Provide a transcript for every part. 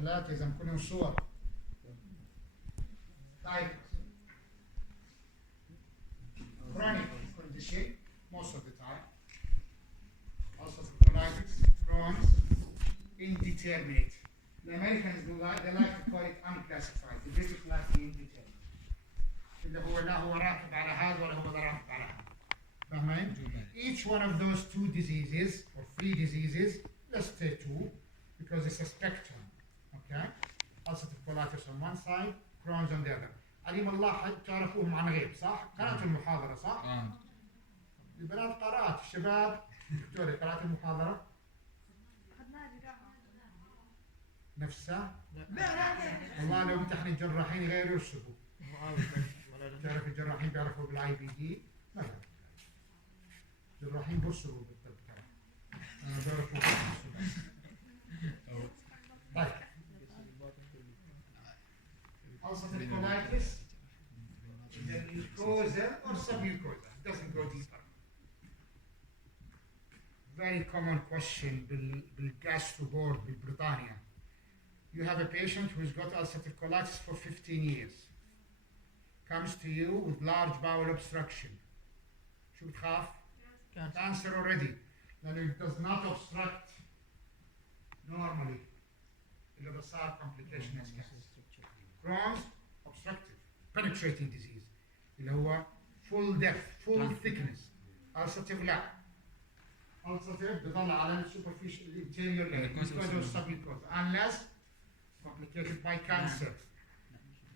سهلات لازم كلهم صور. طيب chronic condition most of the time. Also colitis, Crohn's, indeterminate. The Americans they like to call it unclassified. The British like it indeterminate. اللي هو لا هو راكب على هذا ولا هو راكب على هذا. فاهمين؟ Each one of those two diseases or three diseases, let's say two, because it's a spectrum. Okay? Ulcerative colitis on one side, Crohn's on the other. عليم الله تعرفوهم عن غيب صح؟ قرأت المحاضرة صح؟ البنات قرأت، الشباب دكتوري قرأت المحاضرة؟ نفسها؟ والله لو امتحن الجراحين غير يرسبوا. تعرف الجراحين بيعرفوا بالاي بي دي؟ لا لا. الجراحين بيرسبوا بالطب ترى. انا بعرفوا بس. طيب. Ulcerative colitis is a mucosal or submucosal. It doesn't go deeper. Very common question بالgastro board بالبريطانيا. You have a patient who's got ulcerative colitis for 15 years. Comes to you with large bowel obstruction. شو بتخاف؟ Cancer already. Then it does not obstruct normally. إلا بس صار complication as cancer. Crohn's, obstructive, penetrating disease. اللي هو full depth, full thickness. Ulcerative لا. Ulcerative بيطلع على superficial interior layer because of submucosal. Unless complicated by cancer.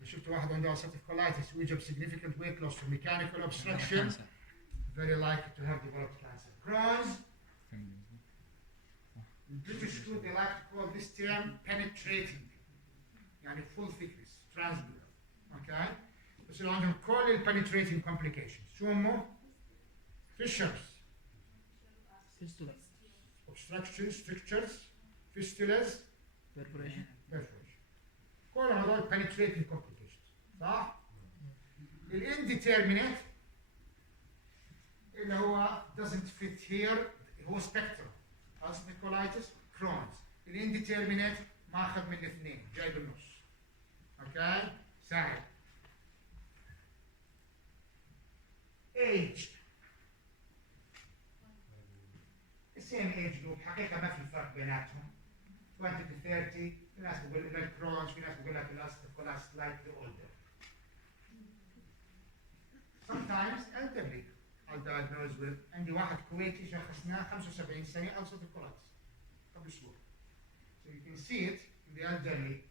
شفت واحد عنده ulcerative colitis ويجب significant weight loss from mechanical obstruction, very likely to have developed cancer. Crohn's, in British school they like to call this term penetrating, يعني full thickness, transmural. Okay? بس اللي عندهم كل penetrating complications. شو همه؟ fissures, obstructions, strictures, fistulas, perforation. كل هذول penetrating complications. صح؟ الindeterminate اللي هو doesn't fit here هو spectrum. ulcerative colitis, Crohn's. الindeterminate ماخذ من الاثنين جاي بالنص. اوكي؟ سهل. age. same age group حقيقة ما في فرق بيناتهم. 20 to 30 في ناس بيقول لك Crohn's في ناس بيقول لك ulcerative colitis slightly older. Sometimes elderly are diagnosed with. عندي واحد كويتي شخصناه 75 سنة ulcerative colitis قبل أسبوع. So you can see it in the elderly.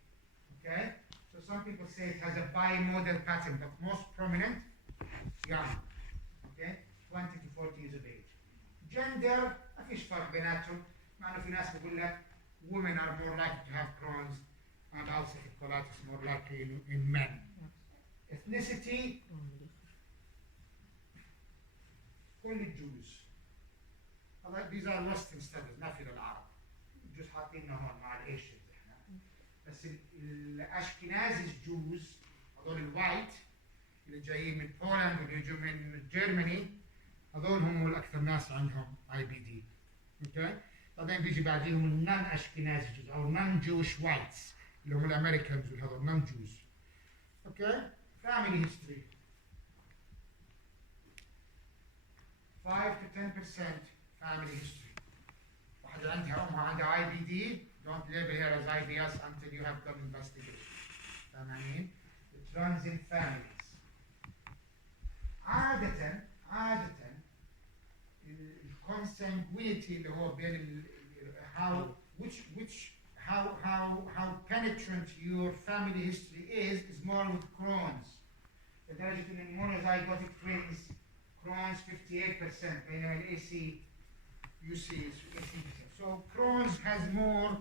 Okay? So some people say it has a bimodal pattern, but most prominent, young. Okay? 20 to 40 years of age. Gender, ما فيش فرق بيناتهم. مع إنه في ناس بيقول لك women are more likely to have Crohn's and ulcerative colitis more likely in men. Ethnicity, كل الجوز. These are Western studies, ما في للعرب. الجوز حاطيننا هون مع الإيشيز إحنا. بس الأشكنازي الجوز هذول الوايت اللي جايين من بولند واللي يجوا من جيرماني هذول هم الأكثر ناس عندهم IBD. اوكي؟ بعدين بيجي بعديهم النون أشكنازي جوز أو نون جوش وايتس اللي هم الأمريكانز والهذول نون جوز. اوكي؟ family history 5 to 10% family history. واحدة عندها أمها عندها IBD, don't label her as IBS until you have done investigation. فاهمين؟ It runs in families. عادة الconsanguinity اللي هو بين how penetrant your family history is more with Crohn's. لدرجة إن monozygotic twins Crohn's 58%, بينما AC UC is 18%. So Crohn's has more.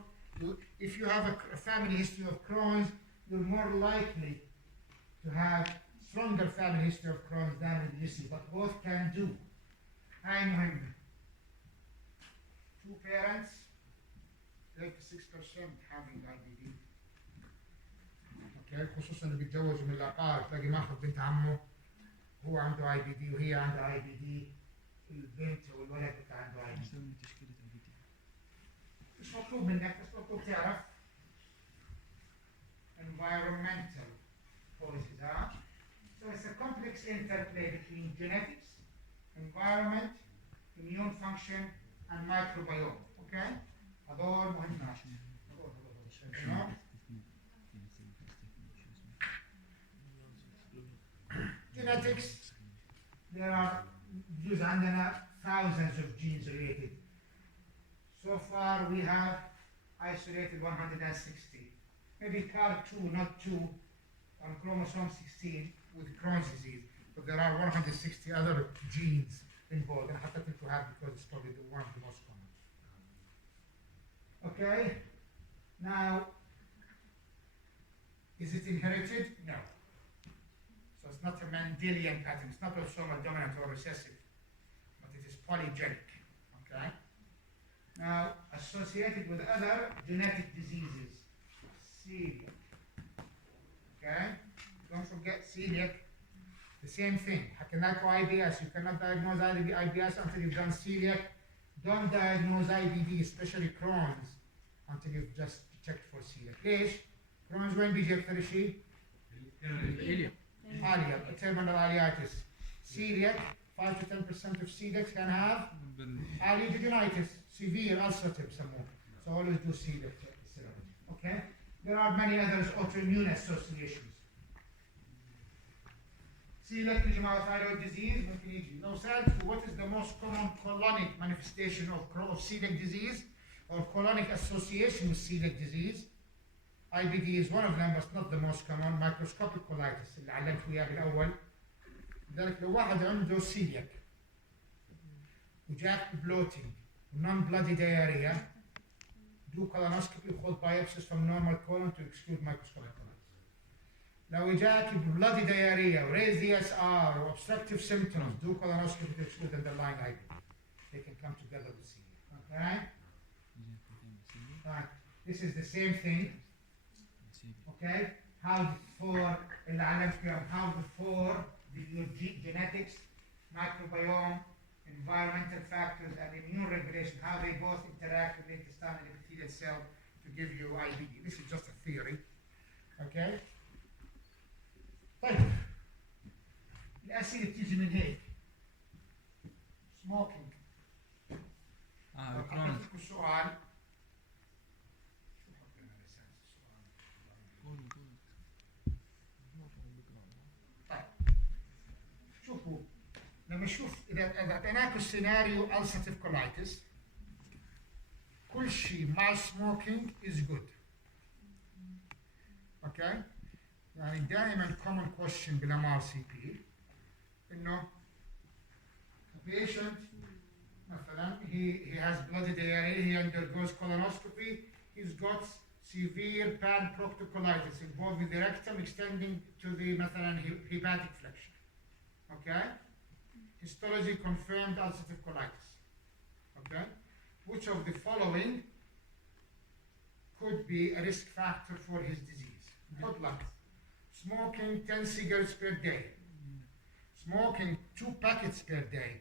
If you have a family history of Crohn's, you're more likely to have stronger family history of Crohn's than with UC. But both can do. هاي مهمة. 2 parents, 36% having IBD. Okay, خصوصا اللي بيتجوزوا من الأقارب تلاقي ماخذ بنت عمه هو عنده IBD وهي عندها IBD. البنت والولد بتاع عنده IBD. مش مطلوب منك بس مطلوب تعرف environmental causes. So it's a complex interplay between genetics, environment, immune function, and microbiome. Okay? هذول مهمين. Genetics, there are thousands of genes related. So far we have isolated 160. Maybe CAR2, not 2, on chromosome 16 with Crohn's disease. But there are 160 other genes involved. And I happen to have because it's probably one of the most common. Okay? Now, is it inherited? No. So it's not a Mendelian pattern. It's not autosomal dominant or recessive, but it is polygenic. Okay? Now, associated with other genetic diseases, celiac. Okay? Don't forget celiac. The same thing. Hakanako IBS. You cannot diagnose IBS until you've done celiac. Don't diagnose IBD, especially Crohn's, until you've just checked for celiac. ليش؟ Crohn's وين بيجي أكثر شيء؟ حاليا, terminal ileitis. Celiac, 5 to 10% of celiacs can have ileoiditis, severe ulcerative بسموه. So always do celiac serology. Okay? There are many others, autoimmune associations. Celiac بيجي مع thyroid disease ممكن يجي. لو سألت what is the most common colonic manifestation of celiac disease or colonic association with celiac disease, IBD is one of them, but not the most common. Microscopic colitis اللي علمت وياه بالأول. لذلك لو واحد عنده celiac وجاك bloating non bloody diarrhea, do colonoscopy, hold biopsies from normal colon to exclude microscopic colitis. لو جاك bloody diarrhea, raise DSR or obstructive symptoms, do colonoscopy to exclude underlying IBD. They can come together with celiac. Okay? Right. This is the same thing. Okay? How for your genetics, microbiome, environmental factors, and immune regulation, how they both interact with the intestinal epithelial cell to give you IBD. This is just a theory. Okay? طيب الأسئلة بتيجي من هيك. Smoking. أعطيكم سؤال. شوفوا لما نشوف إذا أعطيناكم السيناريو ulcerative colitis, كل شيء مع smoking is good. Okay? يعني دائما common question بالMR CP إنه patient مثلا he has bloody diarrhea, he undergoes colonoscopy, he's got severe pan-proctocolitis involving the rectum extending to the مثلا hepatic flexion. Okay? Histology confirmed ulcerative colitis. Okay? Which of the following could be a risk factor for his disease? Good luck. Smoking 10 cigarettes per day. Smoking 2 packets per day.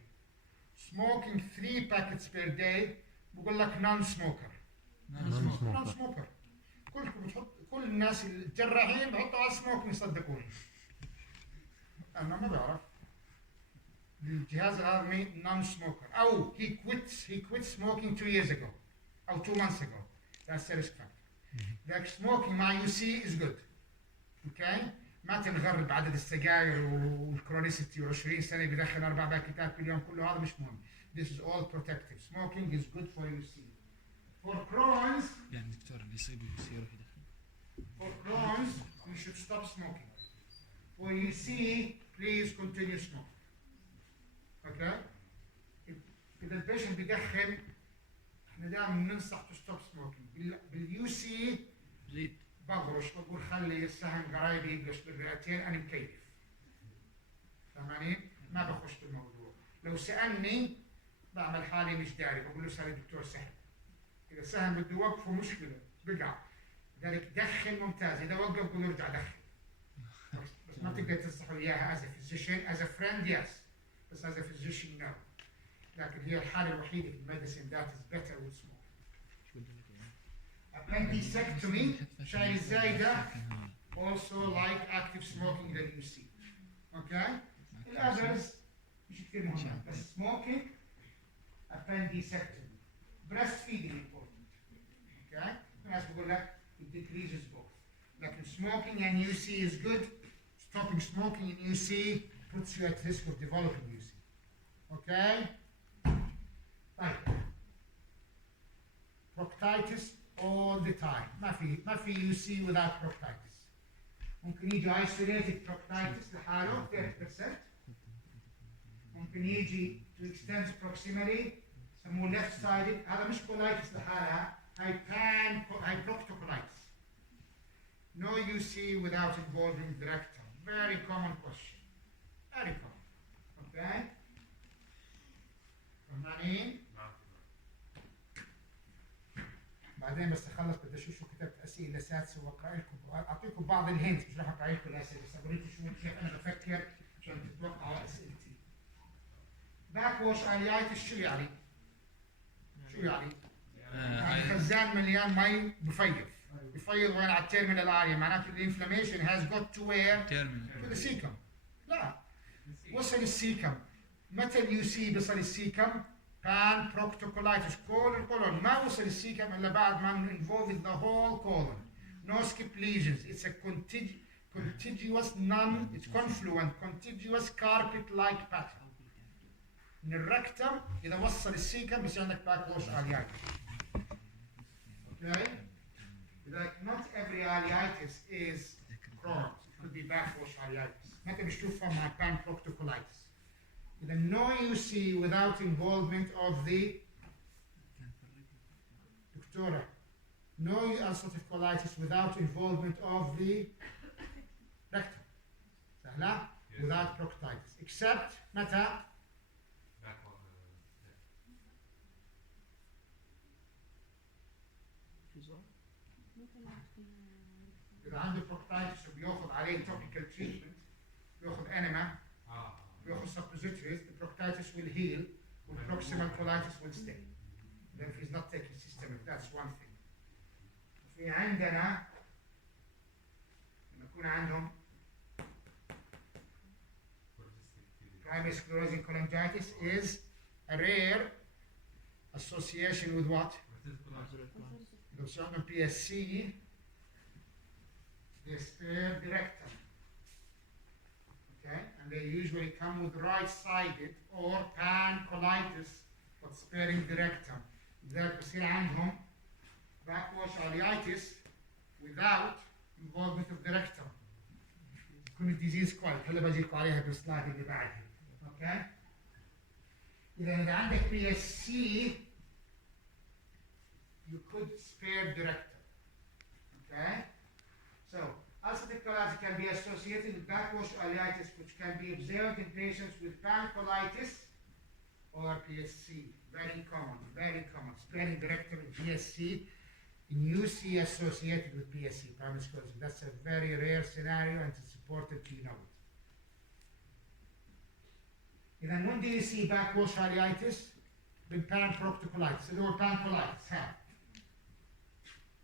Smoking 3 packets per day. بقول لك non-smoker. Non-smoker. كلكم بتحط كل الناس الجراحين بحطوا على smoking صدقوني. أنا ما بعرف. الجهاز الهضمي non-smoker. أو he quit smoking 2 years ago. أو 2 months ago. That's a risk factor. Like smoking مع UC is good. Okay? ما تنغر بعدد السجاير والكرونيسيتي و20 سنة بيدخن 4 باكيتات باليوم كله هذا مش مهم. This is all protective. Smoking is good for UC. For Crohn's, يعني دكتور اللي يصيبه UC يروح يدخن. For Crohn's, you should stop smoking. For UC, please continue smoking. Okay? إذا البيشنت بيدخن احنا دائما ننصح to stop smoking. بالUC زيد بغرش بقول خلي السهم قرايبي يجلس بالرئتين انا مكيف. فاهماني؟ ما بخش بالموضوع. لو سألني بعمل حالي مش داري بقول له سأل الدكتور سهم. إذا سهم بده يوقفه مشكلة بقع. لذلك دخن ممتاز، إذا وقف بقول له ارجع دخن. بس ما تقدر تنصحه إياها as a physician, as a friend yes. بس as a physician no. لكن هي الحالة الوحيدة في الميديسين that is better with smoking. appendectomy شايل الزايدة also like active smoking that you see. Okay? الأذرز مش كتير مهمة بس smoking appendicectomy breastfeeding important. Okay? الناس بقول لك it decreases both. لكن smoking and UC is good. Stopping smoking in UC puts you at risk of developing UC. Okay? طيب. Proctitis all the time. ما في UC without proctitis. ممكن يجي isolated proctitis لحاله 30%. ممكن يجي to extend proximally يسموه left sided. هذا مش colitis لحالها. هاي proctocolitis. No UC without involving the rectum. Very common question. Very common. Okay? فهمانين؟ بعدين بس اخلص بدي اشوف شو كتبت اسئله سادسه واقرا لكم اعطيكم بعض الهنت مش راح اقرا لكم الاسئله بس اوريكم شو كيف انا بفكر عشان تتوقعوا اسئلتي. باك ووش اليايتس شو يعني؟ شو يعني؟ يعني خزان مليان مي بفيض وين على التيرمينال اريا معناته الانفلاميشن هاز جوت تو وير؟ تو ذا سيكم. لا وصل السيكم. متى اليو سي بيصل السيكم؟ بان بروكتوكولايتس كل الكولون ما وصل السيكم الا بعد ما involved the whole colon. No skip lesions. It's a contiguous it's confluent contiguous carpet-like pattern. من الركتم اذا وصل السيكم بصير عندك باك ووش اليايتس. Okay? Like not every ilitis is Crohn's. It could be backwash ilitis. متى بنشوفها مع pan proctocolitis. The no UC without involvement of the Doctora. No ulcerative colitis without involvement of the rectum. سهلة؟ Without proctitis. Except متى؟ إذا عنده proctitis وبياخذ عليه topical treatment بياخذ enema بياخذ suppositories the proctitis will heal and proximal colitis will stay. Then if he's not taking systemic that's one thing. في عندنا لما يكون عندهم primary sclerosing cholangitis is a rare association with what? إذا بصير عندهم PSC they spare the rectum. Okay? And they usually come with right-sided or pancolitis but sparing the rectum. لذلك بصير عندهم backwash ilitis without involvement of the rectum. يكون الديزيز كويس. هلا بجيكم عليها بالسلايد اللي بعدها. Okay? إذا عندك PSC you could spare the rectum. Okay? So, ulcerative colitis can be associated with backwash ilitis, which can be observed in patients with pancolitis or PSC. Very common. Sparing the rectum in PSC, in UC associated with PSC, primary sclerosing. That's a very rare scenario and it's important to know it. Then when do you see backwash ilitis? With panproctocolitis, اللي هو pancolitis. ها.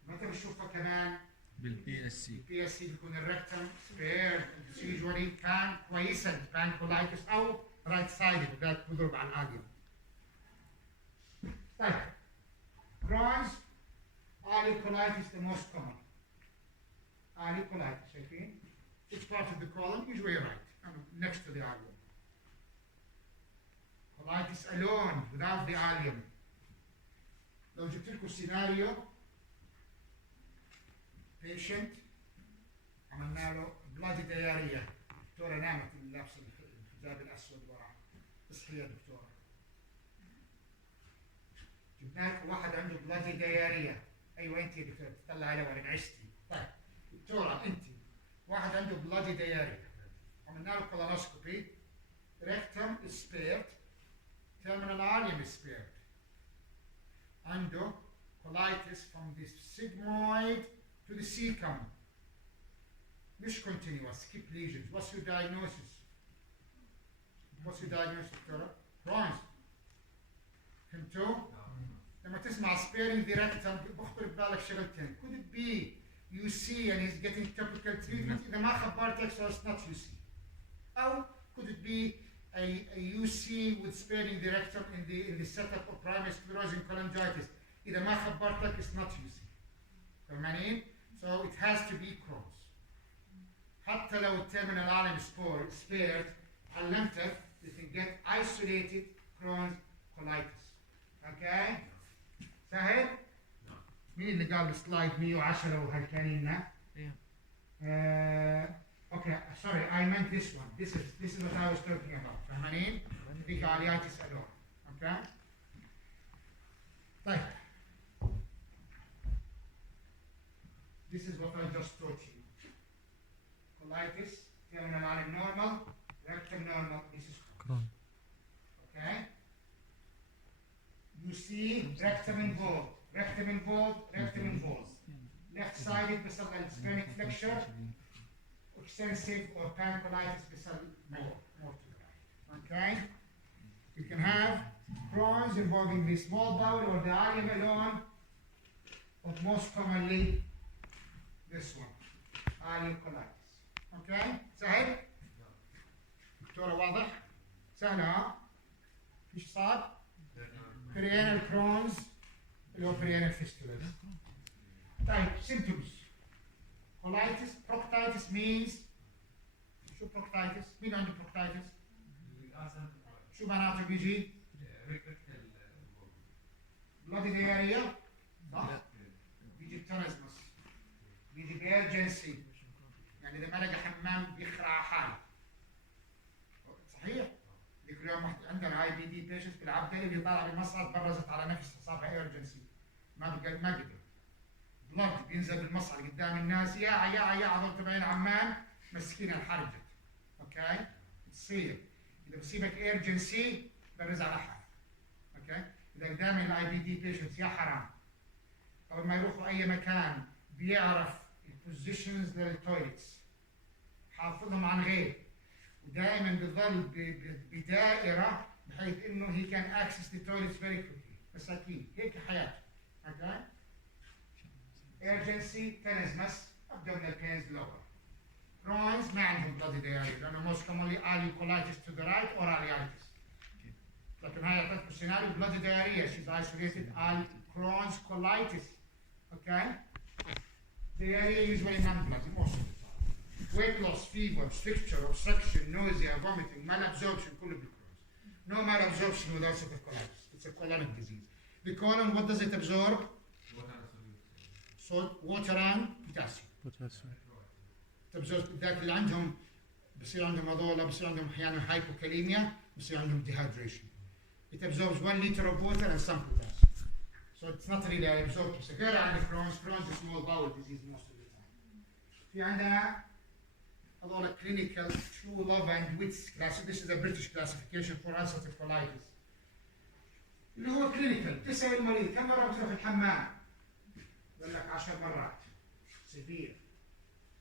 متى بنشوفها كمان؟ بالبي اس سي. البي اس سي بيكون الركتم سبير يوجوالي بان كويسنت بانكولايتس او رايت سايدد ده بيضرب على الاليوم. طيب Crohn's colitis the most common. Colitis شايفين؟ It's part of the colon usually right next to the ileum. Colitis alone without the ileum. لو جبت لكم سيناريو patient عملنا له بلادي ديارية. دكتورة نامت لابسة الحجاب الأسود وراه. اصحي يا دكتورة. جبنا لكم واحد عنده بلادي ديارية. أيوة أنت يا دكتورة تطلع على ورا عشتي. طيب دكتورة أنت واحد عنده بلادي ديارية. عملنا له كولونوسكوبي. rectum is spared. terminal ileum is spared. عنده colitis from the sigmoid to the cecum. مش continuous, skip lesions. What's your diagnosis? دكتورة؟ Crohn's. فهمتوا؟ لما تسمع sparing the rectum بخطر ببالك شغلتين. Could it be UC and he's getting topical treatment, إذا ما خبرتك so it's not UC. أو could it be a UC with sparing the rectum in the setup of primary sclerosing cholangitis, إذا ما خبرتك it's not UC. فاهمين؟ So it has to be Crohn's. حتى لو الterminal alim spared علمتك you can get isolated Crohn's colitis. Okay? سهل؟ مين اللي قال السلايد 110 وهالكانينا؟ Okay, sorry, I meant this one. This is what I was talking about. فاهمين؟ the Spondylitis alone. Okay? طيب. This is what I just taught you. Colitis, terminal alim normal, rectum normal, this is Crohn's. Okay? You see rectum involved, rectum involved, rectum involved. Left-sided بيصل splenic flexure, extensive or pancolitis بيصل more to the right. Okay? You can have Crohn's involving the small bowel or the ileum alone, but most commonly this one, ileum colitis. Okay? سهل؟ دكتورة واضح؟ سهلة ها؟ ايش صار؟ perianal Crohn's اللي هو perianal fistula. طيب symptoms. Colitis, proctitis means شو proctitis؟ مين عنده proctitis؟ شو معناته بيجي؟ bloody diarrhea صح؟ بيجي بترزمس بيجي بإرجنسي يعني إذا ما لقى حمام بيخرع حاله صحيح؟ ذيك اليوم عندنا IBD patients بالعبدلي بيطالع بالمصعد برزت على نفسها صابها إرجنسي ما قدر بلاد بينزل بالمصعد قدام الناس يا هذول تبعين عمان مسكين انحرجت. اوكي؟ تصير اذا بصيبك ايرجنسي برز على حالك. اوكي؟ اذا قدام الاي بي دي بيشنتس يا حرام قبل ما يروحوا اي مكان بيعرف البوزيشنز للتويلتس حافظهم عن غير ودائما بيظل بدائره بحيث انه هي كان اكسس ذا تويلتس فيري كويكلي. مساكين هيك حياته. اوكي؟ Urgency, tenesmus, abdominal pains lower. Crohn's ما عندهم bloody diarrhea لأنه most commonly colitis to the right or ileitis. لكن هاي أعطتكم سيناريو bloody diarrhea. She's isolated Crohn's colitis. Okay? Diarrhea usually non-bloody most of the time. Weight loss, fever, stricture, obstruction, nausea, vomiting, malabsorption, كله بالCrohn's. No malabsorption with ulcerative colitis. It's a colonic disease. The colon, what does it absorb? Salt, water and potassium. تبزر ذاك اللي عندهم بصير عندهم هذول بصير عندهم احيانا hypokalemia بصير عندهم dehydration. It absorbs 1 liter of water and some potassium. So it's not really absorbed. So غير عن Crohn's is small bowel disease most of the time. في عندنا هذول clinical true love and wits class. This is a British classification for ulcerative colitis. اللي هو clinical. تسأل المريض كم مرة بتروح الحمام؟ يقول لك 10 مرات severe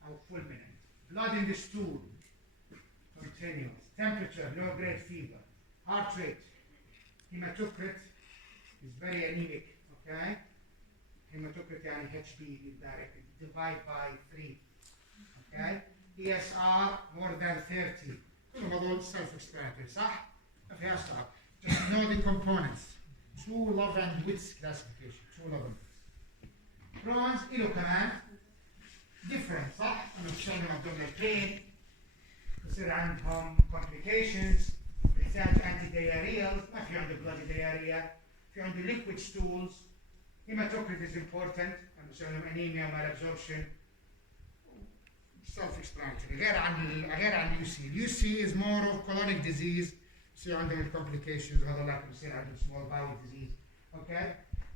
أو fulminant. Blood in the stool continuous. Temperature low grade fever. Heart rate. Hematocrit is very anemic. Okay? Hematocrit يعني HB directly. Divide by 3. Okay? ESR more than 30. كلهم هذول self-explanatory صح؟ ما فيهاش صعب. Just know the components. True love and wits classification. True love and wits. Crohn's إله كمان different صح؟ إنه بصير عندهم abdominal pain، بصير عندهم complications، بيحتاج anti diarrheals، ما في عنده bloody diarrhea، في عنده liquid stools، hematocrit is important، إنه بصير عندهم anemia malabsorption، self-explanatory. غير عن UC. UC is more of colonic disease، بصير عندهم complications وهذا لكن بصير عندهم small bowel disease. Okay?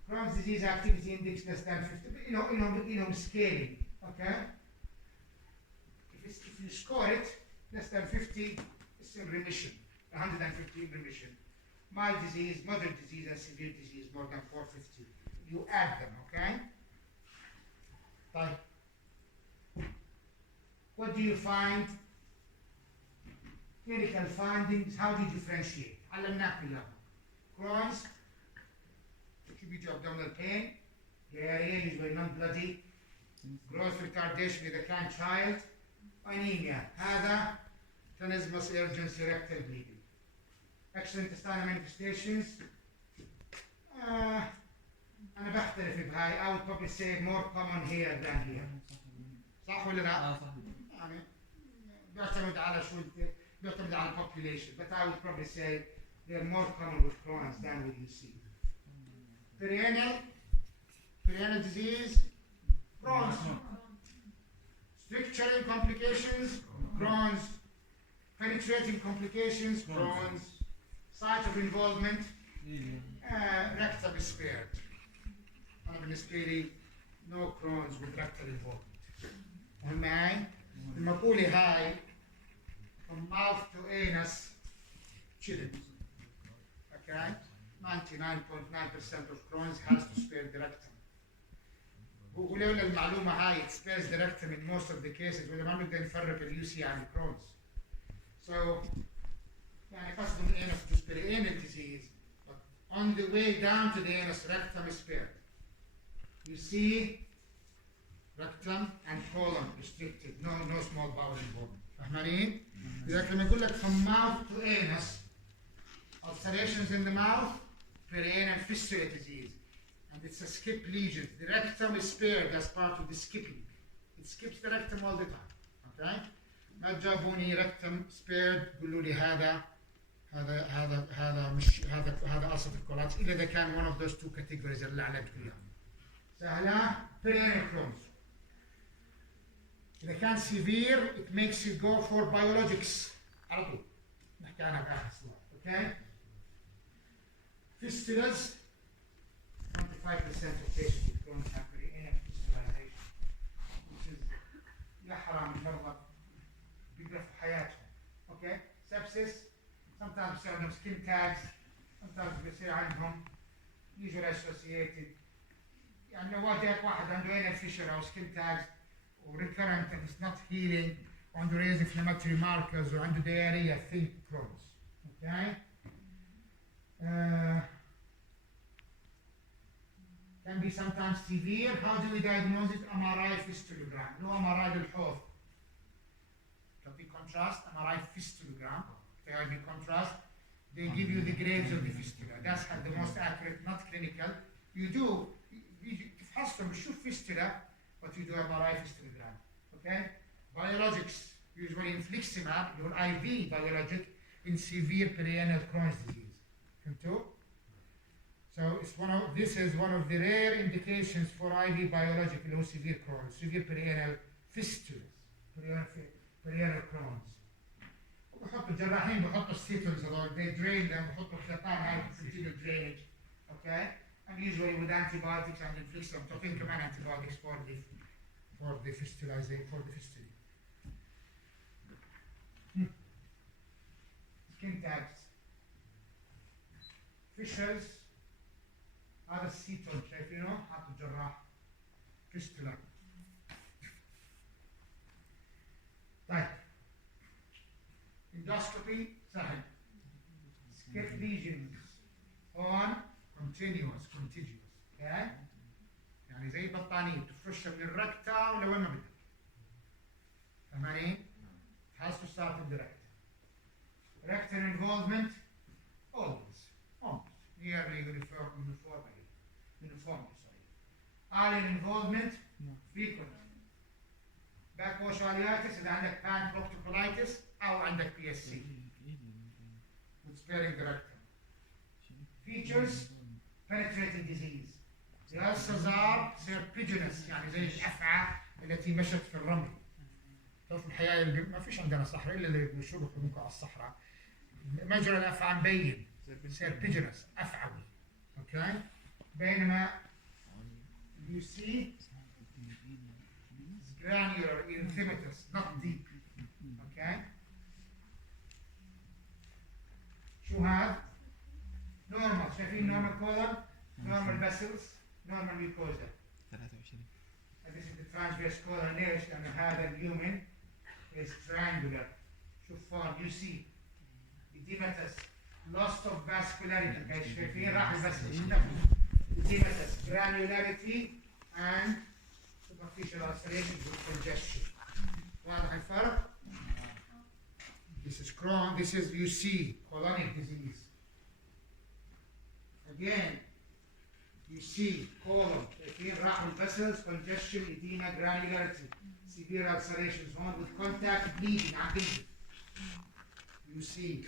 Crohn's disease activity index less than 50, you know, scaling, okay? If you score it less than 50, it's in remission, 150 in remission. Mild disease, moderate disease, and severe disease more than 450. You add them, okay? Right. What do you find? Clinical findings, how do you differentiate? علمناك بالله. Crohn's, abdominal pain, diarrhea, usually non-bloody, growth retardation إذا كان child, anemia هذا tenesmus urgency rectal bleeding. Extraintestinal manifestations أنا بختلف بهاي. I would probably say more common here than here. صح ولا لا؟ صح. يعني بيعتمد على شو بيعتمد على population, but I would probably say they're more common with Crohn's than with UC. Perianal disease, Crohn's. Stricturing complications, Crohn's. Penetrating complications, Crohn's. Site of involvement, rectum is spared. أنا بالنسبة لي no Crohn's with rectal involvement. فهم معي؟ المقولة هاي from mouth to anus chilling. Okay? 99.9% of Crohn's has to spare the rectum. ولولا المعلومة هاي it spares the rectum in most of the cases ولا ما بنقدر نفرق اليوسي عن الكرونز. So يعني قصد من anus to spare anal disease, but on the way down to the anus rectum is spared. You see rectum and colon restricted, no small bowel involvement. فاهمين؟ لذلك لما يقول لك from mouth to anus, ulcerations in the mouth, perianal fistula disease, and it's a skip lesion. The rectum is spared as part of the skipping. It skips the rectum all the time. Okay? ما جابوني rectum spared قولوا لي هذا مش هذا ulcerative colitis إلا إذا كان one of those two categories اللي علمتكم إياهم. سهلة. perianal Crohn's. إذا كان severe, it makes you go for biologics. على طول. نحكي عنها بآخر سلايد. Okay? Fistulas. 25% of patients with Crohn's have perianal fistulization, which is يحرم المرضى بيقرفوا حياتهم. Okay? Sepsis. Sometimes يصير عندهم skin tags. Sometimes بيصير عندهم usually associated. يعني لو واجهك واحد عنده anal fissure أو skin tags recurrent and it's not healing, وعنده raised inflammatory markers وعنده diarrhea, think Crohn's. Okay? Can be sometimes severe. How do we diagnose it? MRI fistulogram. No MRI للحوض. Can be contrast. MRI fistulogram. There be contrast. They give you the grades of the fistula. That's the most accurate, not clinical. You do. تفحصهم بتشوف fistula, but you do MRI fistulogram. Okay? Biologics. Usually infliximab, your IV biologic in severe perianal Crohn's disease. Fهمتوا? So this is one of the rare indications for IV biologic اللي هو severe Crohn's, severe perianal fistulas, perianal Crohn's. وبحطوا الجراحين بحطوا الستيتولز هذول, they drain them, بحطوا الخيطان هاي continue drainage, okay? And usually with antibiotics and infliximab, talking كمان antibiotics for the fistulization, for the fistula. Skin tags, fissures. هذا السيتون شايفينه؟ حاط الجراح فيستولا. طيب endoscopy سهل. skip lesions on continuous okay? يعني زي بطانية تفرشها من الركتة لوين ما بدك. فاهمين؟ has to start in the rectum. Rectal involvement always nearly uniformly. Iron involvement frequent. Sacroiliac إذا عندك Proctocolitis أو عندك PSC. With sparing the rectum. Features penetrating disease. The ulcers are serpiginous يعني زي الأفعى التي مشت في الرمل. تعرف الحياة اللي ما فيش عندنا صحراء إلا اللي بيشربوا حبوب على الصحراء. مجرى الأفعى مبين. serpiginous أفعوي. Okay? بينما you see granular erythematous, not deep. Okay? شو هذا؟ normal. شايفين normal colon, normal vessels, normal mucosa. 23. And this is the transverse colon ليش؟ لأن هذا اليومن is triangular. شوف form you see edematous, loss of vascularity. شايفين راح الفاسكولاريتي. edematous, granularity and superficial ulceration with congestion. واضح الفرق؟ This is Crohn, this is UC, colonic disease. Again, you see colon, rahul vessels, congestion, edema, granularity, severe ulcerations, one with contact, bleeding, bleeding. You see.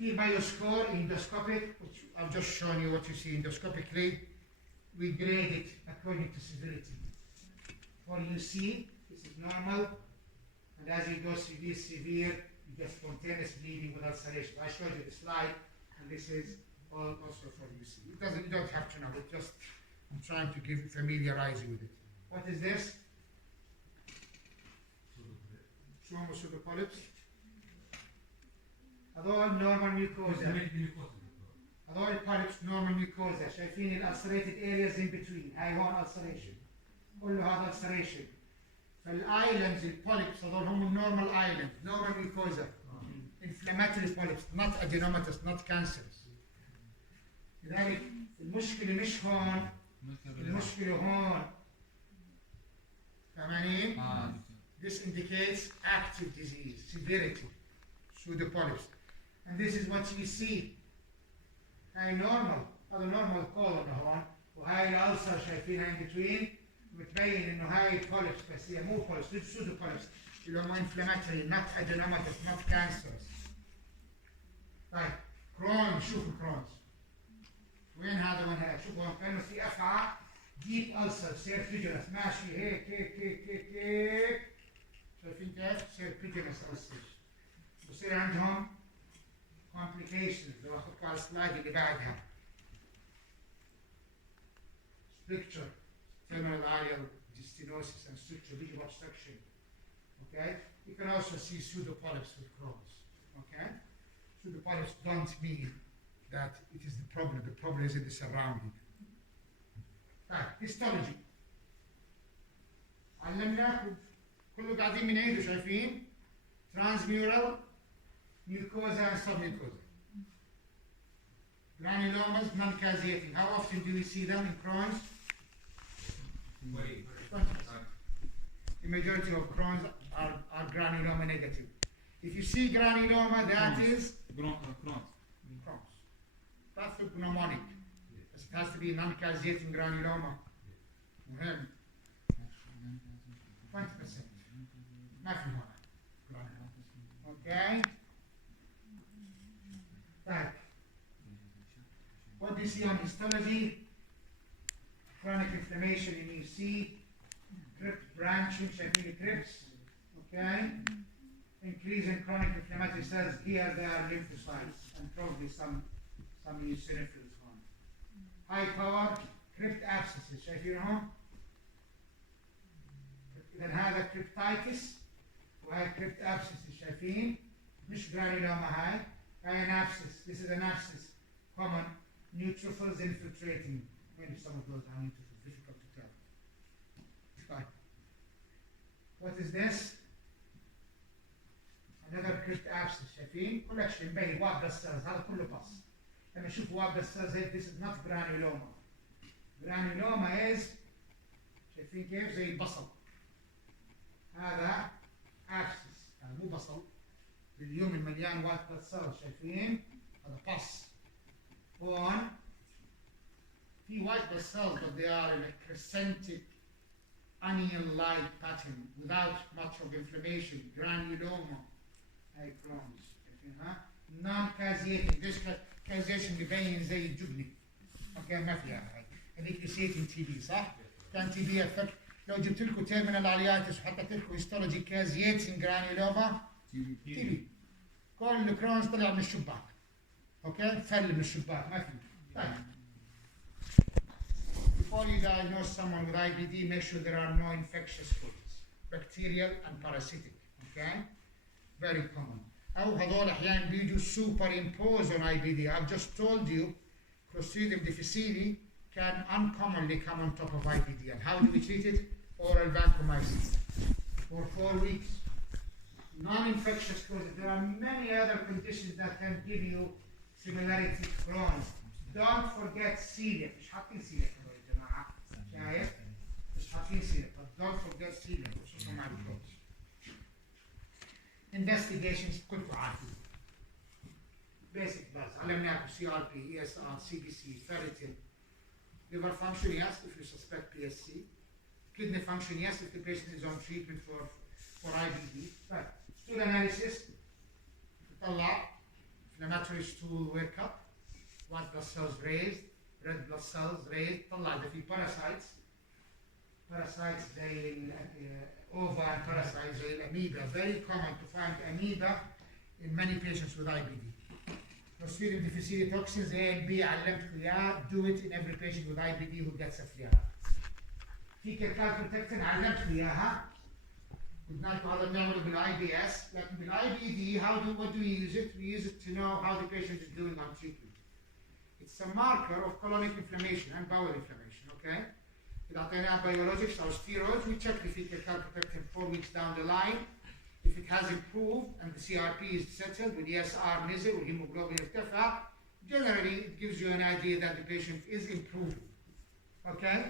Bioscore, endoscopic, which I've just shown you what you see endoscopically. We grade it according to severity. For UC, this is normal, and as you go severe, you get spontaneous bleeding with ulceration. I showed you the slide, and this is also for UC. You don't have to know it, just I'm trying to familiarize you with it. What is this? Pseudopolyps. هذول normal mucosa. هذول polyps normal mucosa. شايفين الالسريتد areas in between. هاي هون ulceration. كله هذا ulceration. فالايلاندز البوليبس هذول هم normal islands, normal mucosa. Inflammatory polyps, not adenomatous, not cancerous. لذلك المشكلة مش هون. المشكلة هون. فاهمين؟ This indicates active disease, severity, pseudopolyps. And this is what you see. هاي normal, هذا normal colon هون، وهاي الألسر شايفينها in between، متبين إنه هاي polyps بس هي مو polyps، it's pseudopolyps، اللي هم inflammatory, not adenomatous, not cancerous. طيب، كرون، شوفوا كرونز. وين هذا وين هذا؟ شوفوا هون كأنه في أفعى deep ulcer، سيرفيجولس، ماشي هيك هيك هيك هيك هيك. شايفين كيف؟ سيرفيجولس ulcer. بصير عندهم complications. لو اخذكم على السلايد اللي بعدها. Stricture, terminal aerial stenosis and stricture visual obstruction. Okay? You can also see pseudopolyps with Crohn's. Okay? Pseudopolyps don't mean that it is the problem. The problem is in the surrounding. Right, histology. علمناكم كله قاعدين من عيده شايفين؟ Transmural, mucosa and submucosa. Granulomas, non-caseating. How often do we see them in Crohn's? The majority of Crohn's are granuloma negative. If you see granuloma, that is Crohn's. Pathognomonic. It has to be non-caseating granuloma. مهم. 20%. ما في هنا. Okay. Right. What do you see on histology? Chronic inflammation in UC, crypt branching, شايفين crypts. Okay. Increase in chronic inflammatory cells. Here they are lymphocytes and probably some eosinophils on. High power crypt abscesses. شايفينهم؟ إذا هذا cryptitis وهي crypt abscesses. شايفين؟ مش granuloma هاي. هاي an abscess. This is an abscess. Common. Neutrophils infiltrating. Maybe some of those are neutrophils. Difficult to tell. Fine. What is this? Another crypt abscess. شايفين؟ collection مبين wab cells. هذا كله بس. لما نشوف wab cells this is not granuloma. Granuloma is شايفين كيف؟ زي البصل. هذا abscess. هذا مو بصل. باليوم المليان white blood cells. شايفين؟ هذا pus. هون في white blood cells but they are in a crescentic onion-like pattern without much of inflammation. Granuloma. هاي Crohn's. شايفينها؟ non-caseating. This caseation يبين زي الجبنة. اوكي ما فيها هاي. هذيك نسيت تي بي صح؟ كان تي بي افكت. لو جبت لكم تيرمينال ارياتس وحطيت لكم هيستولوجي كازيتين جرانيولوما تي بي. كل كرونز طلع من الشباك. اوكي؟ فل من الشباك ما في. طيب. Before you diagnose someone with IBD, make sure there are no infectious causes, bacterial and parasitic. Okay? Very common. أو هذول أحيانا بيجوا superimpose on IBD. I've just told you Clostridium difficile can uncommonly come on top of IBD. And how do we treat it? Oral vancomycin for 4 weeks. Non-infectious causes. There are many other conditions that can give you similarity to Crohn's. Don't forget celiac. مش حاطين celiac كثير خصوصا مع الكروز. Investigations كنتوا عارفين. Basic buzz. علمناكم CRP, ESR, CBC, ferritin. Liver function, yes, if you suspect PSC. Kidney function, yes, if the patient is on treatment for IBD. Right. Stool analysis. تطلع inflammatory stool workup. White blood cells raised, red blood cells raised. طلع إذا في parasites. Parasites زي ova and parasites زي amoeba. Very common to find amoeba in many patients with IBD. Clostridium difficile toxins A and B علمتكم إياه. Do it in every patient with IBD who gets a flare. fecal calprotectin علمتكم إياها. قلنا لكم هذا بنعمله بالIBS. لكن بالIBD what do we use it? We use it to know how the patient is doing on treatment. It's a marker of colonic inflammation and bowel inflammation. Okay. إذا أعطيناه biologics or steroids, we check the fecal calprotectin 4 weeks down the line. If it has improved and the CRP is settled with ESR نزل والهيموجلوبين ارتفع, generally it gives you an idea that the patient is improving. Okay?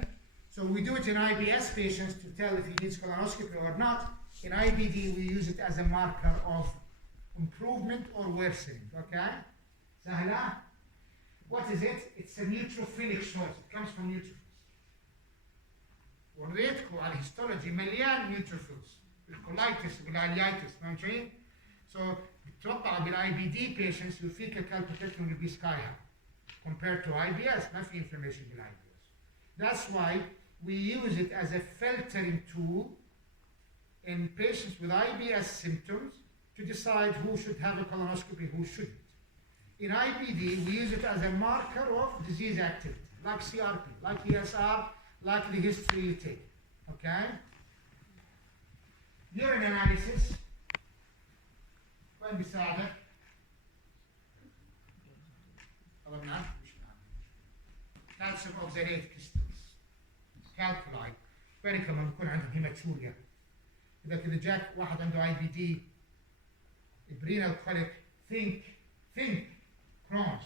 So we do it in IBS patients to tell if he needs colonoscopy or not. In IBD we use it as a marker of improvement or worsening. Okay? سهلة? What is it? It's a neutrophilic source. It comes from neutrophils. وريتكم على الهيستولوجي مليان neutrophils. الكولايتس والاليايتس فاهم شيء؟ So بتوقع بالIBD patients your fecal calprotectin will be sky high compared to IBS. ما في inflammation بالIBS. That's why we use it as a filtering tool in patients with IBS symptoms to decide who should have a colonoscopy, who shouldn't. In IBD, we use it as a marker of disease activity, like CRP, like ESR, like the history you take. Okay? Urine analysis. وين بيساعدك؟ طبعا نعرف مش نعرف. Calcium oxalate crystals. Calculi. very common بيكون عندهم هيماتوريا. إذا جاك واحد عنده IBD, renal colic, think Crohn's.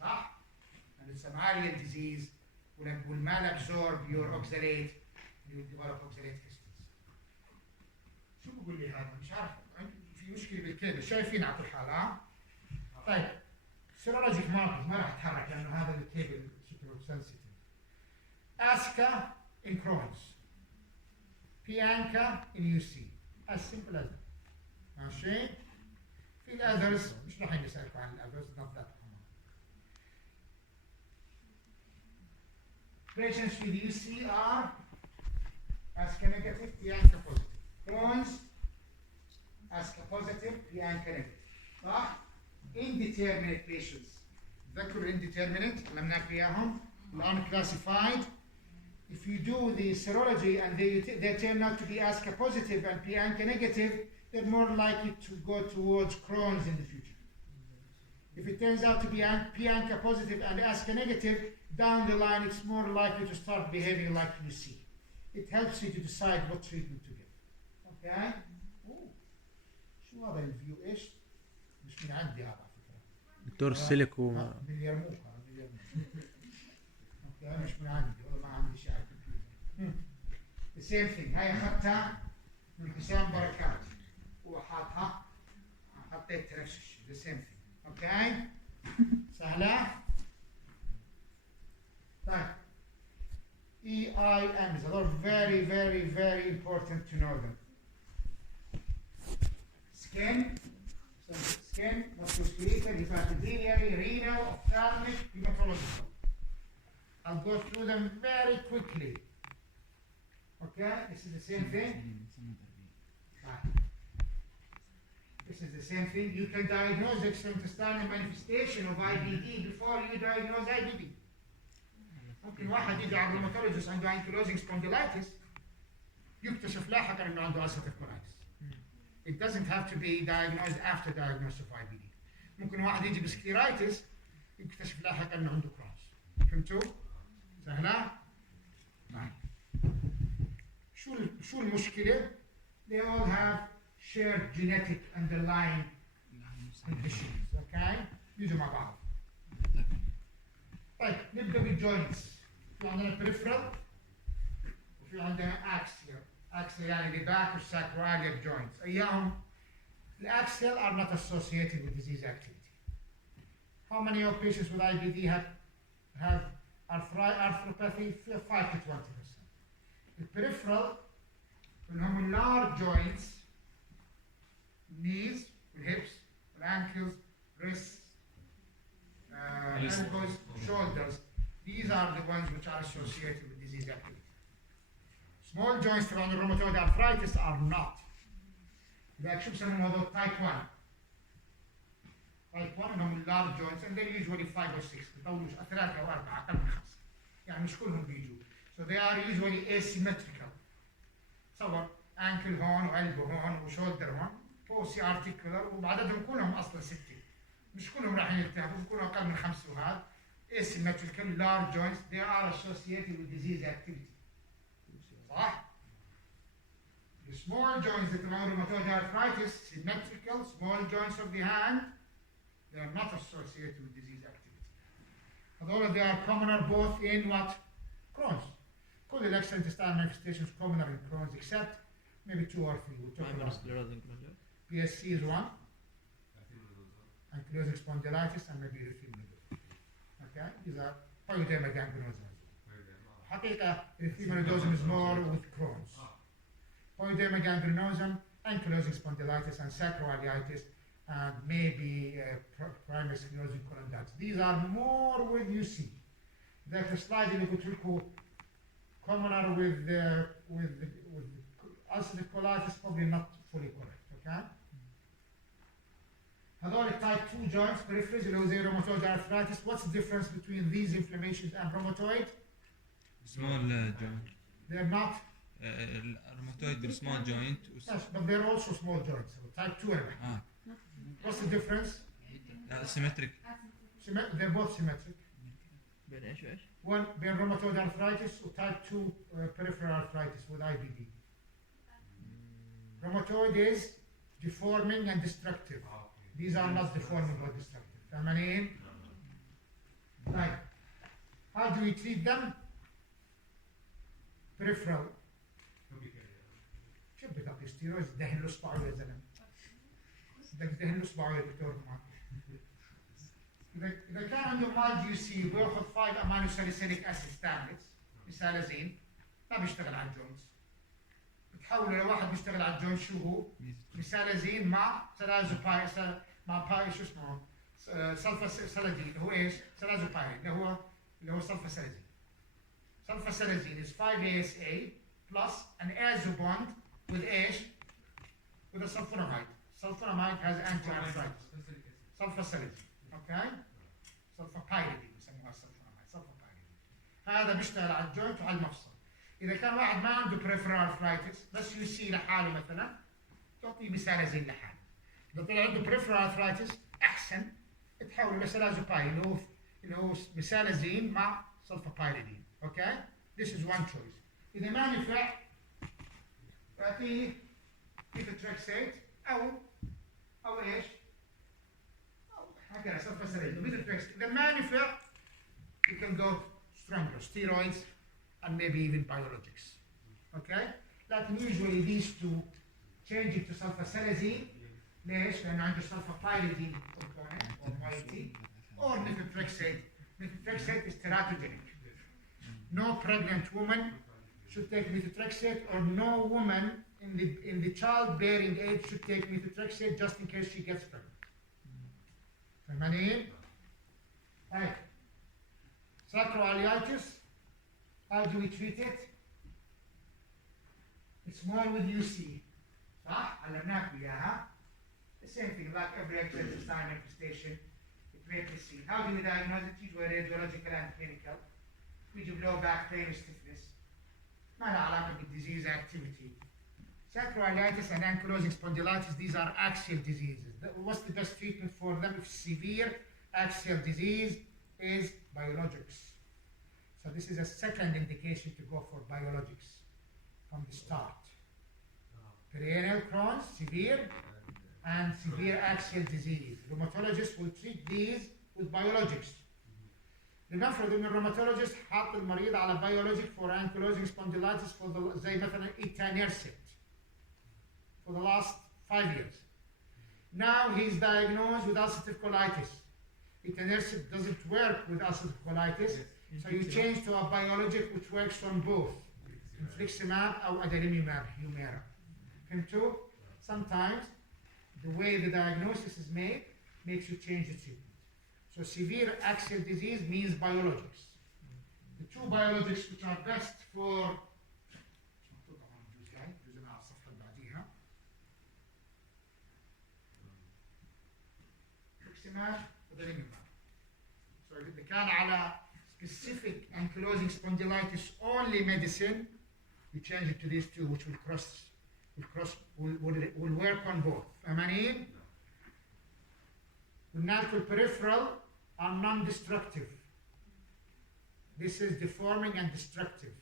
صح؟ And it's a malarial disease. will malabsorb your oxalate. You develop oxalate crystals. شو بقول لي هذا؟ مش عارف. في مشكلة بالكبد. شايفين على الحالة؟ طيب. سيرولوجيك ماركرز ما راح اتحرك لأنه هذا الكبد شكله sensitive. ASCA in Crohn's. Pianka in UC. As simple as that. ماشي؟ في الأذرز مش راح نسألكم عن الأذرز. Not that common. Patients with UC are ASCA negative, Pianka positive. Crohn's, ASCA positive, Pianka negative. صح؟ Indeterminate patients. ذكروا indeterminate علمناك إياهم. Unclassified. If you do the serology and they turn out to be ASCA positive and Pianka negative, they're more likely to go towards Crohn's in the future. If it turns out to be Pianka positive and ASCA negative, down the line it's more likely to start behaving like you see. It helps you to decide what treatment to give. Okay? شو هذا الفيو ايش؟ مش من عندي هذا على فكرة. دكتور سيليكو باليرموك. اوكي مش من عندي والله ما عندي شيء على الكمبيوتر. The same thing. هاي اخذتها من حسام بركات. وحاطها حطيت نفس الشيء. The same thing. Okay? سهلة؟ طيب. EIMs are very, very, very important to know them. Skin, musculoskeletal, hepatobiliary, renal, ophthalmic, hematological. I'll go through them very quickly. Okay, this is the same thing. This is the same thing. You can diagnose the extraintestinal manifestation of IBD before you diagnose IBD. ممكن واحد يجي على الروماتولوجيست عنده Ankylosing Spondylitis يكتشف لاحقا انه عنده ulcerative colitis. It doesn't have to be diagnosed after diagnosis of IBD. ممكن واحد يجي بسكليرايتس يكتشف لاحقا انه عنده كرونز. فهمتوا؟ سهلة؟ نعم. شو المشكلة؟ They all have shared genetic underlying conditions. Okay? يجوا مع بعض. طيب نبدأ بالجوينتس. في عندنا peripheral في عندنا axial يعني the back of sacroiliac joints. أيام الaxial are not associated with disease activity. How many of patients with IBD have arthropathy? 5 to 20%. The peripheral اللي هم large joints, knees, hips, ankles, wrists, elbows, shoulders. These are the ones which are associated with disease activity. Small joints around the rheumatoid arthritis are not. Like شو بسموهم هذول type 1. Type 1 هم large joints and they're usually 5 or 6. بيطولوش 3 أو 4 أقل من 5. يعني مش كلهم بيجوا. So they are usually asymmetrical. تصور ankle هون وقلب هون وشولدر هون. بوسي articular وعددهم كلهم أصلا 6. مش كلهم راح يلتهبوا كلهم أقل من 5 وهذا. Asymmetrical large joints they are associated with disease activity. صح؟ The small joints that around rheumatoid arthritis, symmetrical, small joints of the hand, they are not associated with disease activity. Although they are commoner both in what? Crohn's. كل الextraintestinal manifestations commoner in Crohn's except maybe 2 or 3. We'll talk about PSC is one, Ankylosing spondylitis, and maybe erythema. Okay, these are pyoderma gangrenosum. حقيقة erythema is more with Crohn's. Pyoderma gangrenosum, ankylosing spondylitis, and sacroiliitis, and maybe primary sclerosing cholangitis. These are more with UC. The slide اللي قلت لكم commoner with ulcerative colitis probably not fully correct. Okay. هذول type 2 joints, peripheries, اللي هو زي rheumatoid arthritis. What's the difference between these inflammations and rheumatoid? Small joint. They're not. Rheumatoid small joint. Yes, but they're also small joints. So type 2 and What's the difference? Symmetric. They're both symmetric. بين ايش وايش؟ One بين rheumatoid arthritis و type 2 peripheral arthritis with IBD. Rheumatoid is deforming and destructive. These are not deforming or destructive. فاهمين؟ Right. How do we treat them? Peripheral. شو بدك تعطي ستيرويدز تدهن له اصبعه يا زلمه. بدك تدهن له اصبعه يا دكتور معك. إذا كان عنده مال GC وبياخذ 5 امينو ساليسيليك اسيد تابلتس مثالازين ما بيشتغل على الجوينتس. بتحوله لواحد بيشتغل على الجوينت شو هو؟ مثالازين مع سلازوباي مع باي شو اسمه؟ سلفاسالازين اللي هو ايش؟ سلازوبايرين اللي هو سلفاسالازين. Sulfasalazine is 5-ASA plus an azo bond with ايش؟ with a sulfonamide. Sulfonamide has anti-arthritis. Sulfasalazine. Okay? Sulfapyridine بسموها sulfonamide. Sulfapyridine. هذا بيشتغل على الجوينت وعلى المفصل. إذا كان واحد ما عنده peripheral arthritis بس UC لحاله مثلا تعطيه مثالازين لحاله. إذا طلع عنده peripheral arthritis أحسن تحوله لسلازوبايرين اللي هو مثالازين مع sulfapyridine. Okay? This is one choice. إذا ما نفع تعطيه methotrexate أو إيش؟ هكذا sulfasalazine methotrexate. إذا ما نفع you can go stronger steroids and maybe even biologics. Okay? لكن usually these two change it to sulfasalazine. ليش؟ لأنه عنده sulfapyridine component or moiety or methotrexate. Methotrexate is teratogenic. No pregnant woman should take methotrexate, or no woman in the childbearing age should take methotrexate just in case she gets pregnant. فاهمين؟ Right. Sacroiliitis, how do we treat it? It's more with UC. صح؟ علمناك إياها. The same thing, like every extraintestinal manifestation, it may be seen. How do we diagnose it? Usually radiological and clinical. يجيب low back pain stiffness. ما لها علاقة بالdisease activity. Sacroiliitis and ankylosing spondylitis, these are axial diseases. What's the best treatment for them? If severe axial disease is biologics. So this is a second indication to go for biologics from the start. Perennial Crohn's, severe, and severe axial disease. Rheumatologists will treat these with biologics. لنفرض ان الروماتولوجيست حاط المريض على biologic for ankylosing spondylitis for the زي مثلا etanercept for the last 5 years. Now he's diagnosed with ulcerative colitis. Etanercept doesn't work with ulcerative colitis, so you change to a biologic which works on both. Infliximab or adalimumab, Humira. فهمتوا? Sometimes the way the diagnosis is made makes you change the treatment. So severe axial disease means biologics. The two biologics which are best for So if the كان على specific ankylosing spondylitis only medicine, you change it to these two, which will work on both. فاهمين؟ قلنا لكم peripheral are non-destructive. This is deforming and destructive.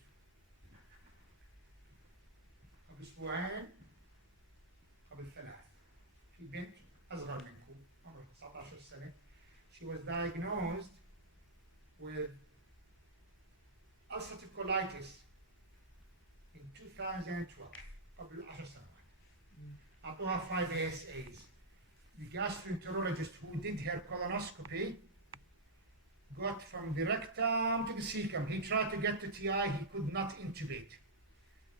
قبل أسبوعين قبل 3 في بنت أصغر منكم عمرها 19 سنة. She was diagnosed with ulcerative colitis in 2012 قبل 10 سنوات. أعطوها 5 ASAs. The gastroenterologist who did her colonoscopy got from the rectum to the cecum. He tried to get to TI, he could not intubate.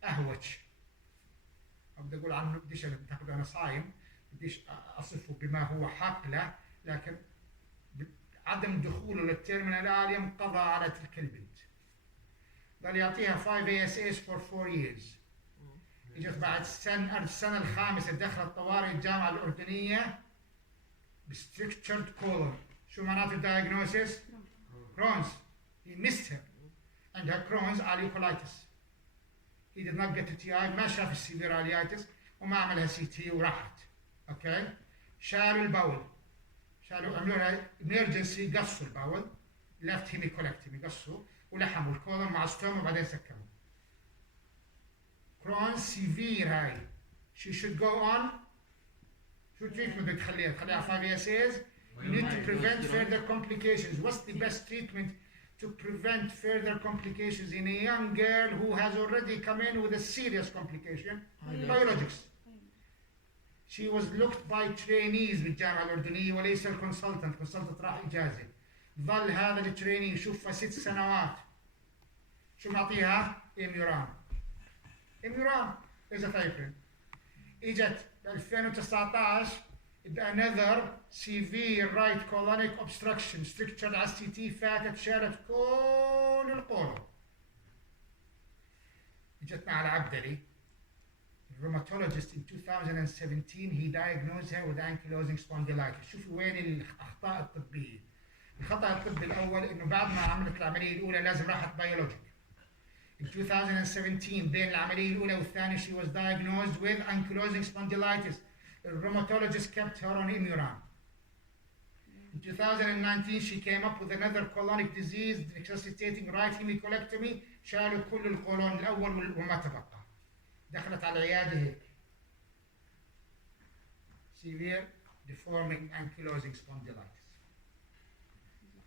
أهوج. بدي أقول عنه بديش أعتقد أنا صايم، بديش أصفه بما هو حق له، لكن عدم دخوله للتيرمينال اليوم قضى على تلك البنت. ظل يعطيها 5 ASAs for 4 years. اجت بعد السنة الخامسة دخلت طوارئ الجامعة الأردنية بستركتشرد كولون. شو معناته الدايجنوسيس؟ Crohn's. He missed her. And her Crohn's colitis. He did not get to TI، ما شاف السيفيراليتس وما عملها CT وراحت. اوكي؟ شالوا البول. عملوا لها emergency، قصوا البول. left hemicolectomy، قصوا ولحموا الكولون مع ستوم وبعدين سكروا. Crohn's severe هاي. She should go on. شو treatment بدك تخليها 5 ASAs. You need to prevent further complications. What's the best treatment to prevent further complications in a young girl who has already come in with a serious complication? Biologics. She was looked by trainees بالجامعة الأردنية وليس الكونسلتنت. كونسلتنت راح إجازة. ظل هذا التريني يشوفها 6 سنوات. شو معطيها؟ إميوران. إزاثايكلين. إجت ب 2019 another severe right colonic obstruction strictured على CT فاتت شالت كل القولون. اجتنا على عبدلي. Rheumatologist in 2017 he diagnosed her with ankylosing spondylitis. شوفوا وين الأخطاء الطبية. الخطأ الطبي الأول إنه بعد ما عملت العملية الأولى لازم راحت بيولوجيك. In 2017 بين العملية الأولى والثانية she was diagnosed with ankylosing spondylitis. The rheumatologist kept her on Immuran. In 2019 she came up with another colonic disease necessitating right hemicolectomy. شالوا كل القولون الأول وما تبقى. دخلت على العيادة هيك. Severe deforming ankylosing spondylitis.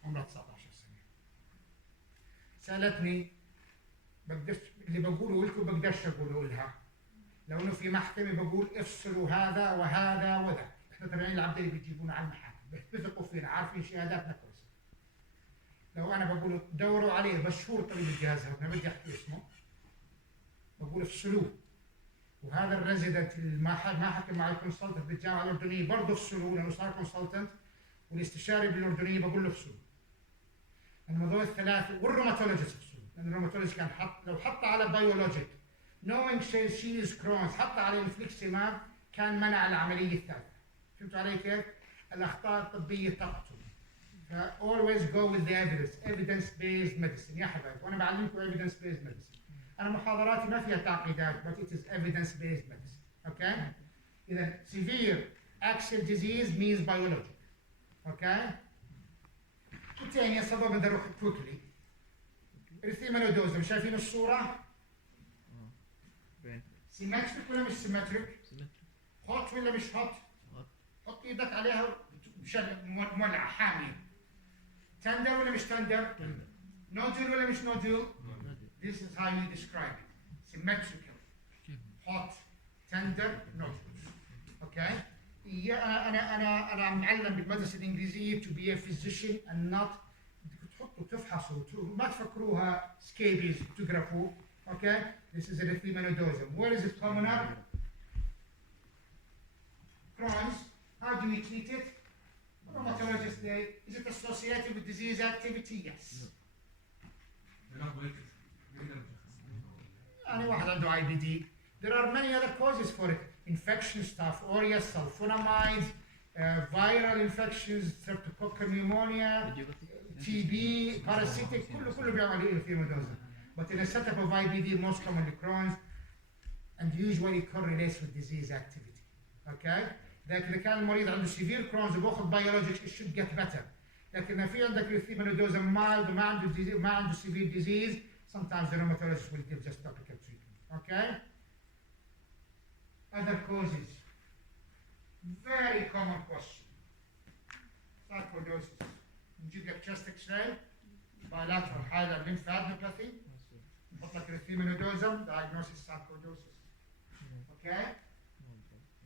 عمرها 19 سنة. سألتني بقدرش اللي بقوله لكم بقدرش أقوله لها. لو انه في محكمه بقول افصلوا هذا وهذا وذا. احنا تابعين العبد اللي بيجيبونا على المحاكم بيثقوا فينا عارفين شهاداتنا كويسه. لو انا بقول دوروا عليه مشهور طبيب الجهاز هذا ما بدي احكي اسمه بقول افصلوه. وهذا الريزيدنت اللي ما حكى مع الكونسلتنت بالجامعه الاردنيه برضه افصلوه لانه صار كونسلتنت. والاستشاري بالاردنيه بقول له افصلوه. الموضوع الثلاثه والروماتولوجيست افصلوه لان الروماتولوجيست كان لو حط على بيولوجيك knowing she is Crohn's حتى على الفليكسيماب كان منع العملية الثالثة. فهمتوا علي كيف؟ الأخطاء الطبية تقتل. always go with the evidence based medicine يا حبايبي. وأنا بعلمكم evidence based medicine. أنا محاضراتي ما فيها تعقيدات but it is evidence based medicine. Okay? إذا severe axial disease means biologic. Okay? والثانية سبب بدي أروح quickly. الثيمانودوزم شايفين الصورة؟ سيمتريك ولا مش سيمتريك؟ هوت ولا مش هوت؟ حط ايدك عليها مولعة حامية. tender ولا مش tender nodule ولا مش nodule this is how you describe it symmetrical hot tender nodules okay انا معلم بالمدرسه الانجليزيه to be a physician and not تحطوا تفحصوا ما تفكروها scabies تقرفوا okay this is erythema nodosum where is it common up Crohn's how do we treat it rheumatologist say is it associated with disease activity yes يعني واحد عنده IBD there are many other causes for it infection staph aureus sulfonamides viral infections streptococcal pneumonia TB parasitic كله بيعمل erythema nodosum but in a setup of IBD most commonly Crohn's and usually correlates with disease activity okay لكن إذا كان المريض عنده severe Crohn's وباخذ biologics it should get better لكن في عندك erythema nodosum mild وما عنده severe disease sometimes the rheumatologist will give just topical treatment okay other causes very common question sarcoidosis نجيب لك chest x-ray bilateral hilar lymphadenopathy نحط لك erythema nodosum diagnosis sarcoidosis okay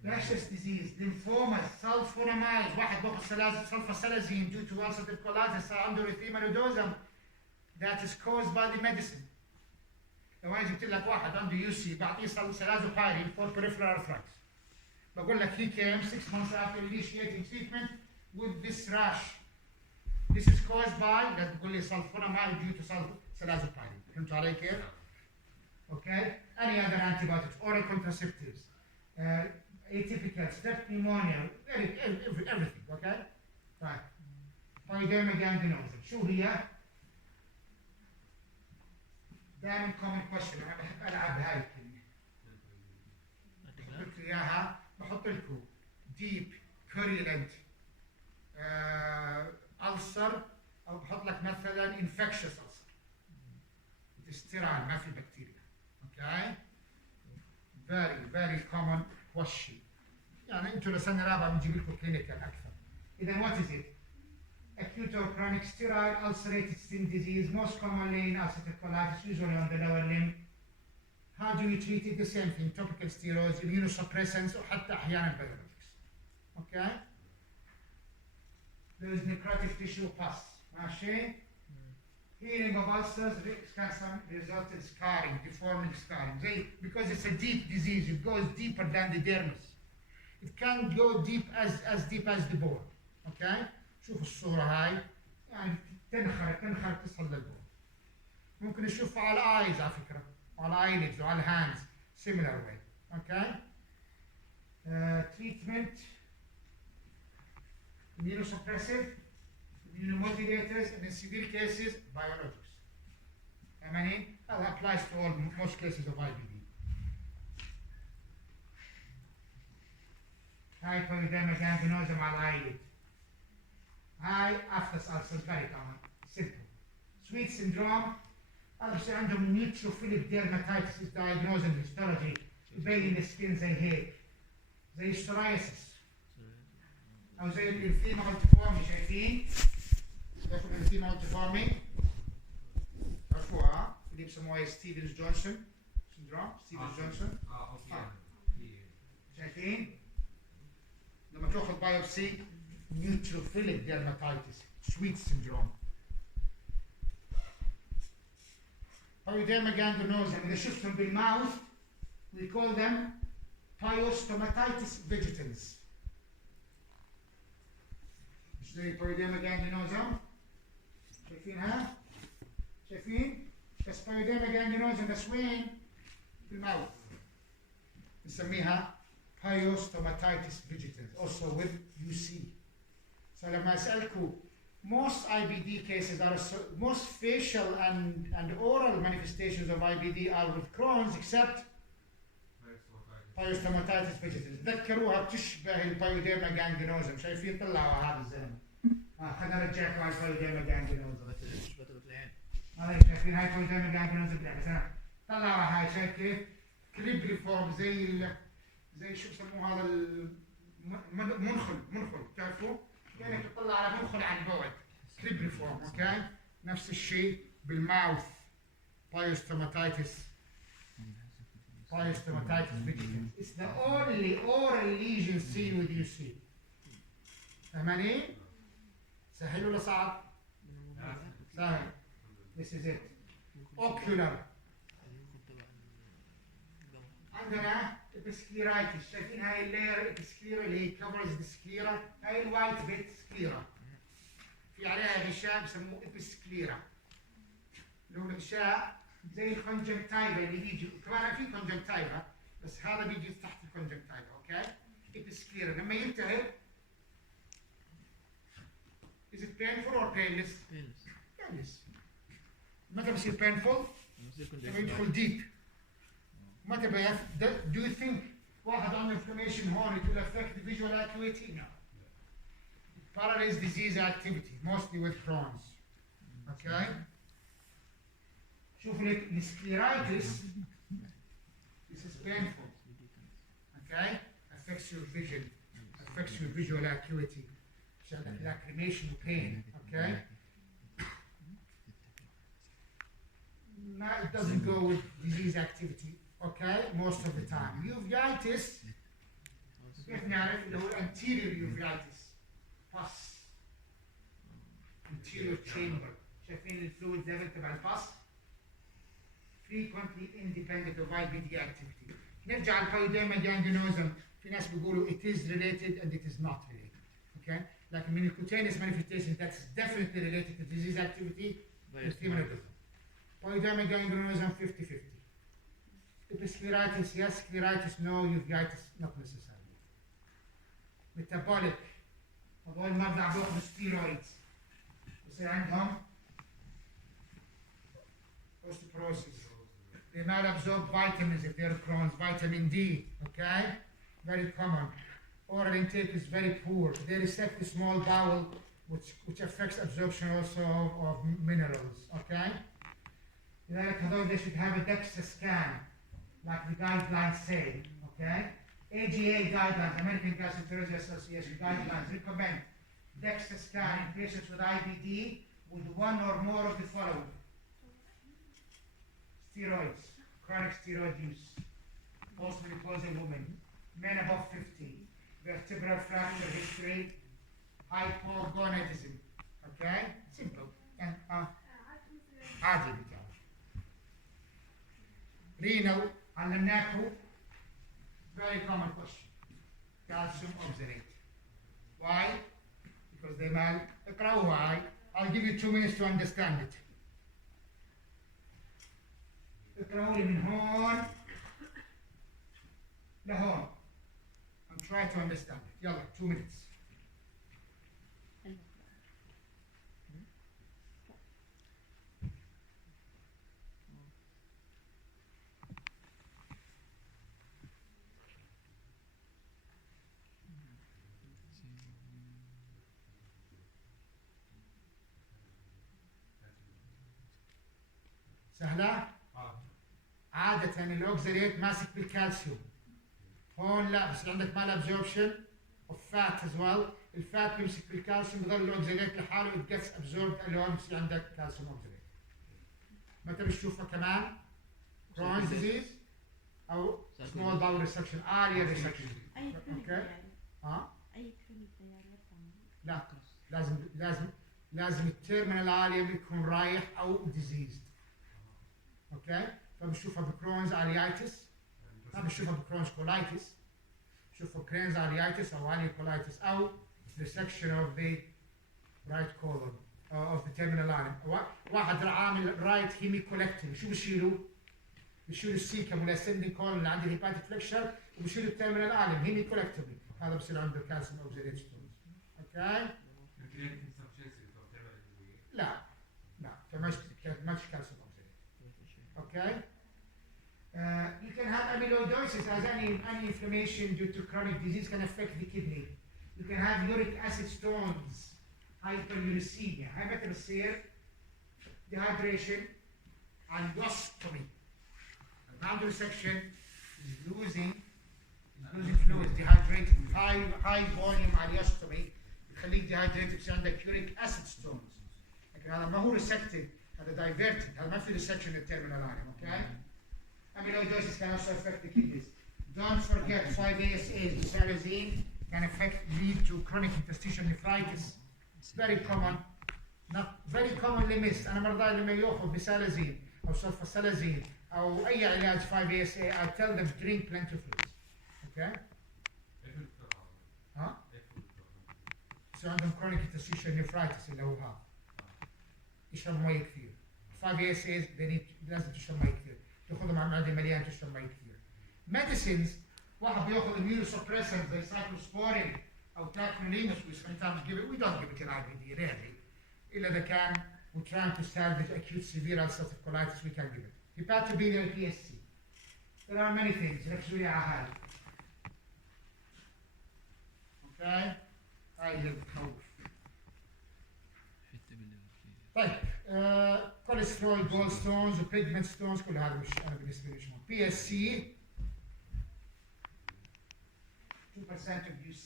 Lashes disease, lymphomas, sulfonamides, واحد باخذ sulfasalazine due to ulcerative colitis صار عنده erythema nodosum that is caused by the medicine. لو انا جبت لك واحد عنده UC بعطيه salazopyrin for peripheral arthritis. بقول لك he came 6 months after initiating treatment with this rash. This is caused by لازم تقول لي sulfonamide due to salazopyrin. فهمتوا علي كيف؟ Okay. Any other antibiotics, oral contraceptives. Atypical, strep pneumonia, everything, okay? طيب. Pyoderma gangrenosum. شو هي؟ دائما common question أنا بحب ألعب بهاي الكلمة. بحط لكم إياها بحط لكم deep, purulent, ulcer أو بحط لك مثلا infectious ulcer. sterile ما في بكتيريا. Okay? Very common question. يعني انتوا لسنة رابعة بنجيب لكم كلينيكال أكثر. إذا what is it? Acute or chronic sterile ulcerated skin disease, most commonly in ulcerative colitis, usually on the lower limb. How do we treat it? The same thing, topical steroids, immunosuppressants, or حتى أحيانا biologics. Okay? There is necrotic tissue pus. ماشي? Healing of ulcers can result in scarring, deforming scarring. Because it's a deep disease, it goes deeper than the dermis. It can go deep as deep as the bone. Okay? شوف الصورة هاي يعني تنخرط تصل للبون. ممكن نشوفها على eyes على فكرة، على eyelids وعلى hands similar way. Okay? Treatment immunosuppressive, immunomodulators, and in severe cases biologics. I mean, that applies to most cases of IBD. Hypodermic gangrenosum على eyelid. High aphthous ulcers, very common, simple. Sweet syndrome, هذا بصير عندهم neutrophilic dermatitis is diagnosed in histology. يبين السكين زي هيك، زي السورايسيس أو زي الإرثيما مالتيفورمي. شايفين؟ شايفوا الإرثيما مالتيفورمي؟ تعرفوها؟ اللي بسموها ستيفنز جونسون syndrome. ستيفنز جونسون. شايفين؟ لما تاخذ بايوبسي neutrophilic dermatitis, sweet syndrome. Pyoderma gangrenosum, إذا شفتهم بالماوث we call them pyostomatitis vegetans. مش زي Pyoderma gangrenosum؟ شايفينها؟ شايفين؟ بس Pyoderma gangrenosum بس وين؟ بالماوث. نسميها pyostomatitis vegetans, also with UC. So لما أسألكم most IBD cases are most facial and oral manifestations of IBD are with Crohn's except pyostomatitis vegetans. تذكروها بتشبه البايوديرما جانجرينوزم. شايفين؟ طلعوا هذا الزلمه. خلينا نرجعكم على البايوديرما جانجرينوزم. هاي شايفين هاي بايوديرما جانجرينوزم بالعكس. طلعوا هاي شايف كيف؟ كريبري فورم زي شو بسموه هذا المنخل تعرفوا؟ كانك تطلع على منخل عن بعد. كريبريفورم اوكي. نفس الشيء بالماوث بايوستوماتايتس فيجيتال. It's the only oral lesion seen with UC. فهماني؟ سهل ولا صعب؟ سهل. This is it. Ocular. عندنا ابسكليرايتس. شايفين هاي اللاير ابسكليرا اللي هي كفرز السكليرا؟ هاي الوايت بيت سكليرا. في عليها غشاء بسموه ابسكليرا. اللي هو غشاء زي الكونجنكتيفا اللي بيجي، كمان في كونجنكتيفا بس هذا بيجي تحت الكونجنكتيفا اوكي؟ ابسكليرا لما ينتهي is it painful or painless؟ painless. متى بصير painful؟ لما يدخل deep. متى do you think واحد عنده inflammation هون it will affect the visual acuity؟ No. Paralyzed disease activity mostly with Crohn's. Okay? شوف السكليرايتس this is painful. Okay? Affects your vision, affects your visual acuity. Lacrimation pain. Okay? No, it doesn't go with disease activity. Okay? Most of the time. Uveitis كيف نعرف اللي هو anterior uveitis. pus. Anterior chamber. شايفين الفلويد ليفل تبع الباس؟ frequently independent of IBD activity. نرجع البايوديرما جانجينوزم. في ناس بيقولوا it is related and it is not related. Okay? لكن من الcutaneous manifestation that's definitely related to disease activity. Pyoderma gangrenosum 50-50. Scleritis yes, scleritis no, uveitis not necessarily. Metabolic. هذول المرضى عندهم steroids. بصير عندهم osteoporosis. They malabsorb vitamins if they're Crohn's, vitamin D, okay? Very common. Oral intake is very poor. They resect the small bowel, which affects absorption also of minerals, okay? لذلك هذول they should have a DEXA scan, like the guidelines say, okay? AGA guidelines, American Gastroenterology Association guidelines recommend DEXA scan in patients with IBD with one or more of the following. Steroids, chronic steroid use, postmenopausal women, men above 50, vertebral fracture history, hypogonadism. Okay? Simple. And عادي بتاعه. Renal, علمناكم. Very common question. Calcium oxalate. Why? Because they mal. اقرأوا why. I'll give you 2 minutes to understand it. اقرأوا لي من هون لهون. And try to understand it. يلا 2 minutes. سهلة؟ عادة الأوكساليت ماسك بالكالسيوم. هون لا بس عندك مال absorption of fat as well. الفات بيمسك بالكالسيوم بضل الأوكساليت لحاله it gets absorbed alone بصير عندك كالسيوم أوكساليت. متى بتشوفها كمان؟ Crohn's disease أو small bowel resection, area resection. أوكي؟ أي كلينيك لا لازم التيرمينال اريا يكون رايح أو diseased. اوكي فبنشوفها بكرونز اليايتس ما بنشوفها بكرونز كولايتس بنشوفها كرونز اليايتس او الي كولايتس او resection of the right colon of the terminal line. واحد عامل رايت هيميكولكتومي شو بيشيلوا السيكم ولا السندنج كولون اللي عند الهيباتيك فليكشر وبيشيلوا التيرمينال الين هيميكولكتومي هذا بصير عنده كالسيوم اوكساليت ستونز. اوكي لا فمش كالسيوم. Okay. You can have amyloidosis as any inflammation due to chronic disease can affect the kidney. You can have uric acid stones, hyperuricemia. هاي متى بتصير؟ Dehydration, allostomy. Round resection is losing fluid, dehydrated. High volume allostomy يخليك dehydrated بصير عندك uric acid stones. اوكي هذا ما هو ريسكتد هذا دايفيرتد هذا ما في ريسكشن للتيرمينال اريا اوكي amyloidosis can also affect the kidneys don't forget 5-ASAs bisalazine can lead to chronic interstitial nephritis very common not very commonly missed انا مرضى لما ياخذ بيسالازين او سلفاسلازين او اي علاج 5-ASA I tell them drink plenty of fluids اوكي ها يصير عندهم chronic interstitial nephritis اللي هو هذا يشرب مي كثير 5-ASAs لازم تشرب مي كثير تاخذهم مع معده مليان تشرب مي كثير medicines واحد بياخذ immunosuppressant زي cyclosporin او tacrolimus we sometimes give it we don't give it in IBD rarely إلا إذا كان we're trying to salvage acute severe ulcerative colitis we can give it hepatobiliary PSC there are many things ركزوا لي على هاي اوكي هاي اللي بتخوف طيب كوليسترول جول ستونز وبيجمنت ستونز كل هذا مش انا بالنسبه لي مش مهم بي اس سي 2% of UC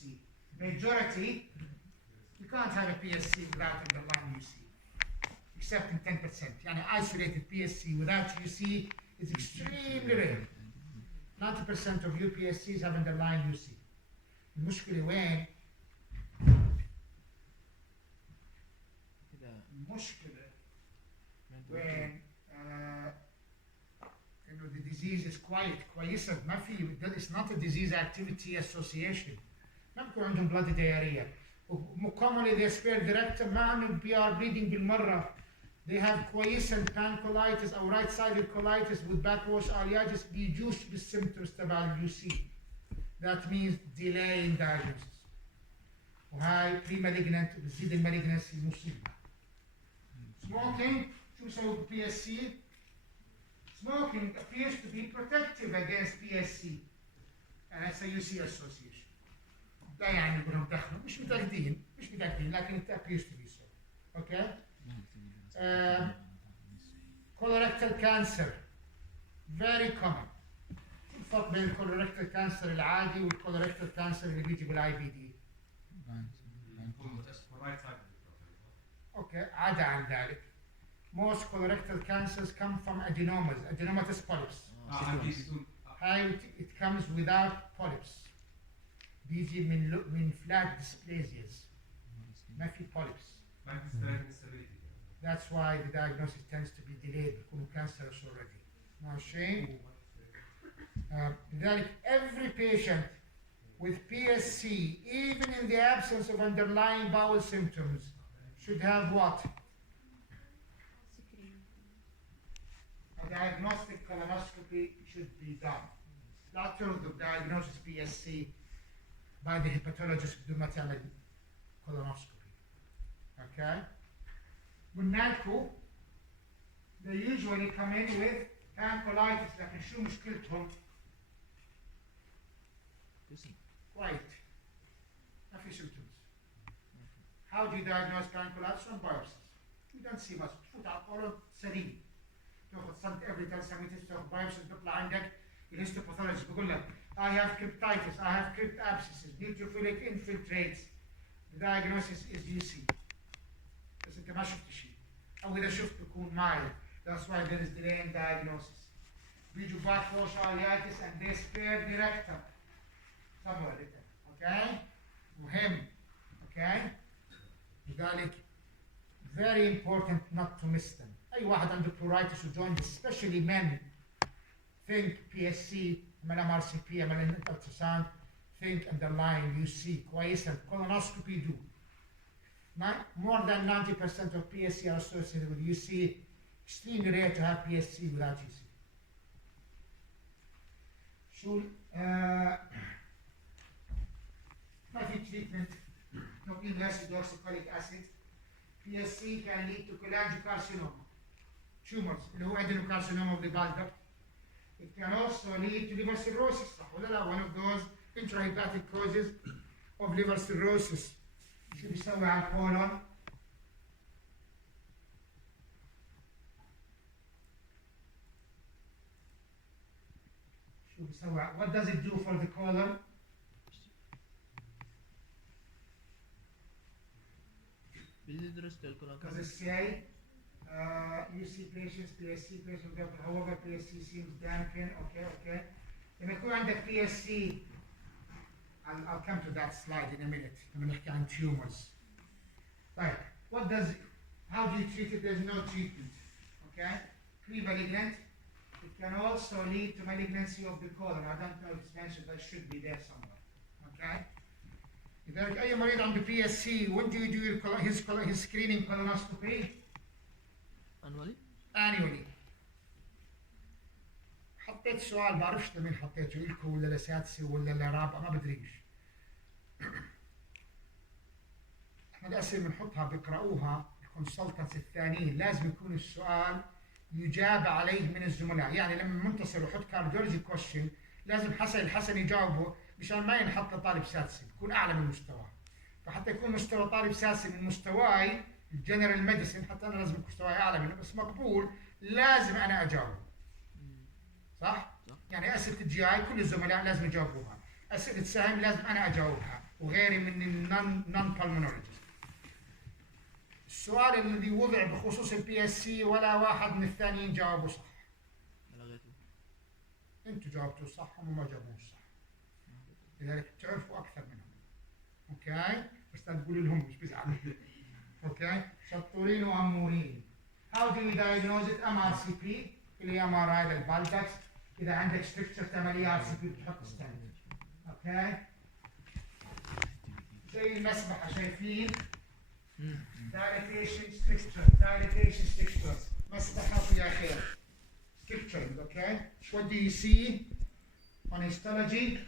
majority you can't have a PSC without underlying UC except in 10% يعني isolated PSC without UC is extremely rare 90% of UPSCs have underlying UC المشكله وين؟ المشكلة وين انه the disease is كويسة ما في it's not a disease activity association ما بيكون عندهم bloody diarrhea commonly they spare the rectum ما عندهم PR bleeding بالمرة they have كويسة pancolitis أو right sided colitis with backwash aleagus بيجوش بالsymptoms تبع ال UC that means delay in diagnosis وهاي pre-malignant بتزيد المالجنسي مصيبة Smoking, شو بيسوي PSC? Smoking appears to be protective against PSC and it's a UC association. لا يعني يقولون دخلوا مش متأكدين لكن it appears to be so. Okay? Colorectal cancer very common. شو الفرق بين الكولوريكتال كانسر العادي والكولوريكتال كانسر اللي بيجي بالاي بي دي؟ اوكي عدا عن ذلك most colorectal cancers come from adenomatous polyps هاي it comes without polyps بيجي من flat dysplasias ما في polyps that's why the diagnosis tends to be delayed بيكونوا cancerous already ماشي لذلك every patient with PSC even in the absence of underlying bowel symptoms should have what? A diagnostic colonoscopy should be done. Doctor will diagnose PSC by the hepatologist بدون ما تعمل colonoscopy. Okay? والنالكو they usually come in with pancolitis لكن شو مشكلتهم؟ White. ما في symptoms. How do you diagnose pancolitis? From biopsies. You don't see much. تفوت على القولون سليم. تاخذ سنت every 10 centimeters تاخذ biopsies بيطلع عندك الهيستوباثولوجيست بيقول لك I have cryptitis, I have crypt abscesses, neutrophilic infiltrates. The diagnosis is UC. بس انت ما شفت شيء. او اذا شفت بيكون mild. That's why there is delay in diagnosis. بيجوا backwash aleagus and they spare the rectum. somewhere written. Okay? مهم. Okay? لذلك very important not to miss them. أي واحد عنده pruritus وجوينت especially men think PSC عمل MRCP عمل ultrasound think underlying UC كويس and colonoscopy do. More than 90% of PSC are associated with UC. Extremely rare to have PSC without UC. شو ما في treatment. Talking less hydroxycholic acid. PSC can lead to cholangiocarcinoma, tumors, اللي هو adenocarcinoma of the bile duct. It can also lead to liver cirrhosis, صح ولا لا? One of those intrahepatic causes of liver cirrhosis. شو بيسوي على الكولون؟ شو بيسوي؟ What does it do for the colon? بيدرس الكولون Because it's say UC patients, PSC patients, however PSC seems dampen, okay. لما يكون عندك PSC, I'll come to that slide in a minute. لما نحكي عن tumors. طيب, how do you treat it? There's no treatment, okay? Pre-malignant, it can also lead to malignancy of the colon. I don't know if it's mentioned, but it should be there somewhere, okay? لذلك أي مريض عنده PSC, when do you do his screening colonoscopy? Annually. حطيت سؤال بعرفش لمين حطيته لكم ولا لسادسي ولا لرابعة ما بدريش. احنا الأسئلة بنحطها بيقرأوها الكونسلتنتس الثانيين، لازم يكون السؤال يجاب عليه من الزملاء، يعني لما منتصر يحط كارديولوجي كويشن لازم الحسن يجاوبه مشان ما ينحط لطالب سادسي، يكون أعلى من مستواه. فحتى يكون مستوى طالب سادسي من مستواي الجنرال ميديسن، حتى أنا لازم يكون مستواي أعلى منه بس مقبول، لازم أنا أجاوبه. صح؟ يعني أسئلة الجي آي كل الزملاء لازم يجاوبوها، أسئلة سهم لازم أنا أجاوبها وغيري من النون بالمونولوجيست. السؤال الذي وضع بخصوص البي اس سي ولا واحد من الثانيين جاوبوا صح. انتوا جاوبتوا صح هم ما جاوبوش صح. لذلك تعرفوا أكثر منهم. أوكي؟ بس لا تقولوا لهم مش بزعلوا. أوكي؟ شطورين وأمورين. How do we diagnose it? MRCP اللي هي MRI للبالدكس. إذا عندك ستركتشر تعمل RCP بتحط ستاند. أوكي؟ زي المسبحة شايفين؟ dilatation structure. مسبحة فيها خير. Structuring, okay? What do you see on histology?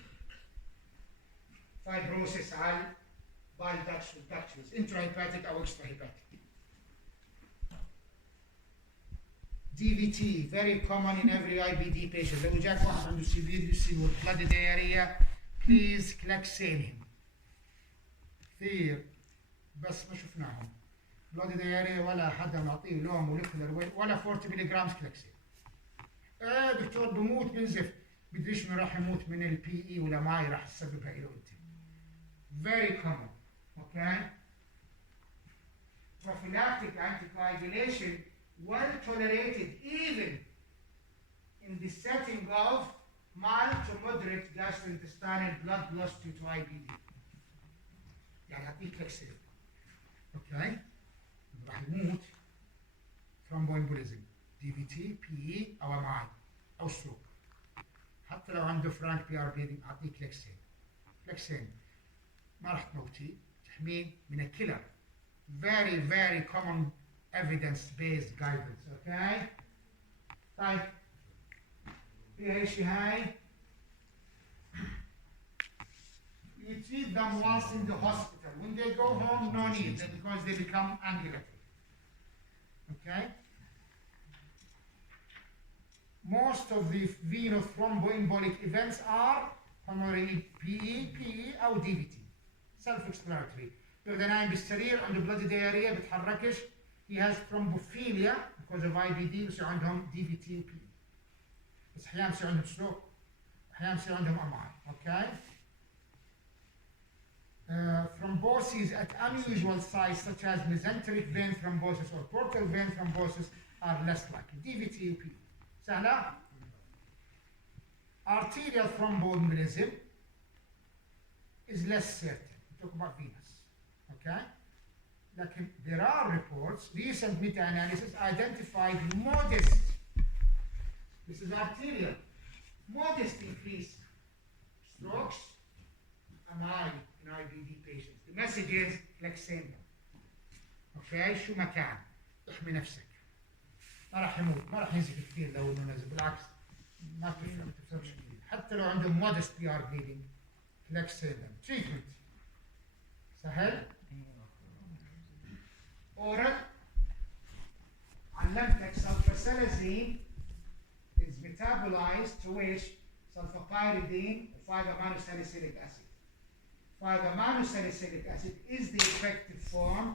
Fibrosis على bile ducts والductus, intrahepatic أو extrahepatic. DVT, very common in every IBD patient. لو جاك واحد عنده severe UC with bloody diarrhea, please clexane him. كثير بس ما شفناهم. bloody diarrhea ولا حدا نعطيه لوم وليكولر ولا 40 ملغ كلكسين. دكتور بموت بنزف، بدريش انه راح يموت من البي اي ولا ماي راح تسببها له انت. Very common, okay? Prophylactic anticoagulation well tolerated even in the setting of mild to moderate gastrointestinal blood loss due to IBD. يعني هعطيك كلكسين. اوكي؟ راح يموت thromboembolism. DVT, PE أو MI أو ستروك. حتى لو عنده فرانك بي ار بليدنج أعطيه كلكسين. كلكسين ما راح تموتيه، تحميه من الكيلر. Very common evidence-based guidance. Okay. طيب فيها شيء هاي. You treat them once in the hospital. When they go home, no need because they become ambulatory. Okay. Most of the venous thromboembolic events are pulmonary PE أو DVT. Self-explanatory. بيبقى نايم بالسرير عنده bloody diarrhea بيتحركش. He has thrombophilia because of IBD بصير عندهم DVT و PE. بس أحيانا بصير عندهم stroke. أحيانا بصير عندهم MI. Okay. Thromboses at unusual sites such as mesenteric vein thrombosis or portal vein thrombosis are less likely. DVT و PE. سهلة. Arterial thromboembolism is less certain. We talk about venous, okay? لكن there are reports, recent meta-analysis identified modest, this is arterial, modest increase strokes MI in IBD patients. The message is clexane. Okay, شو ما كان احمي نفسك. ما راح يموت، ما راح ينزف كثير لو انه نزل، بالعكس ما تفرقش كثير، حتى لو عنده مودست بي ار بليدنج كلكسين. تريتمنت سهل. اورال علمتك sulfasalazine is metabolized to which sulfapyridine و 5-amino-salicylic acid. 5-amino-salicylic acid is the effective form,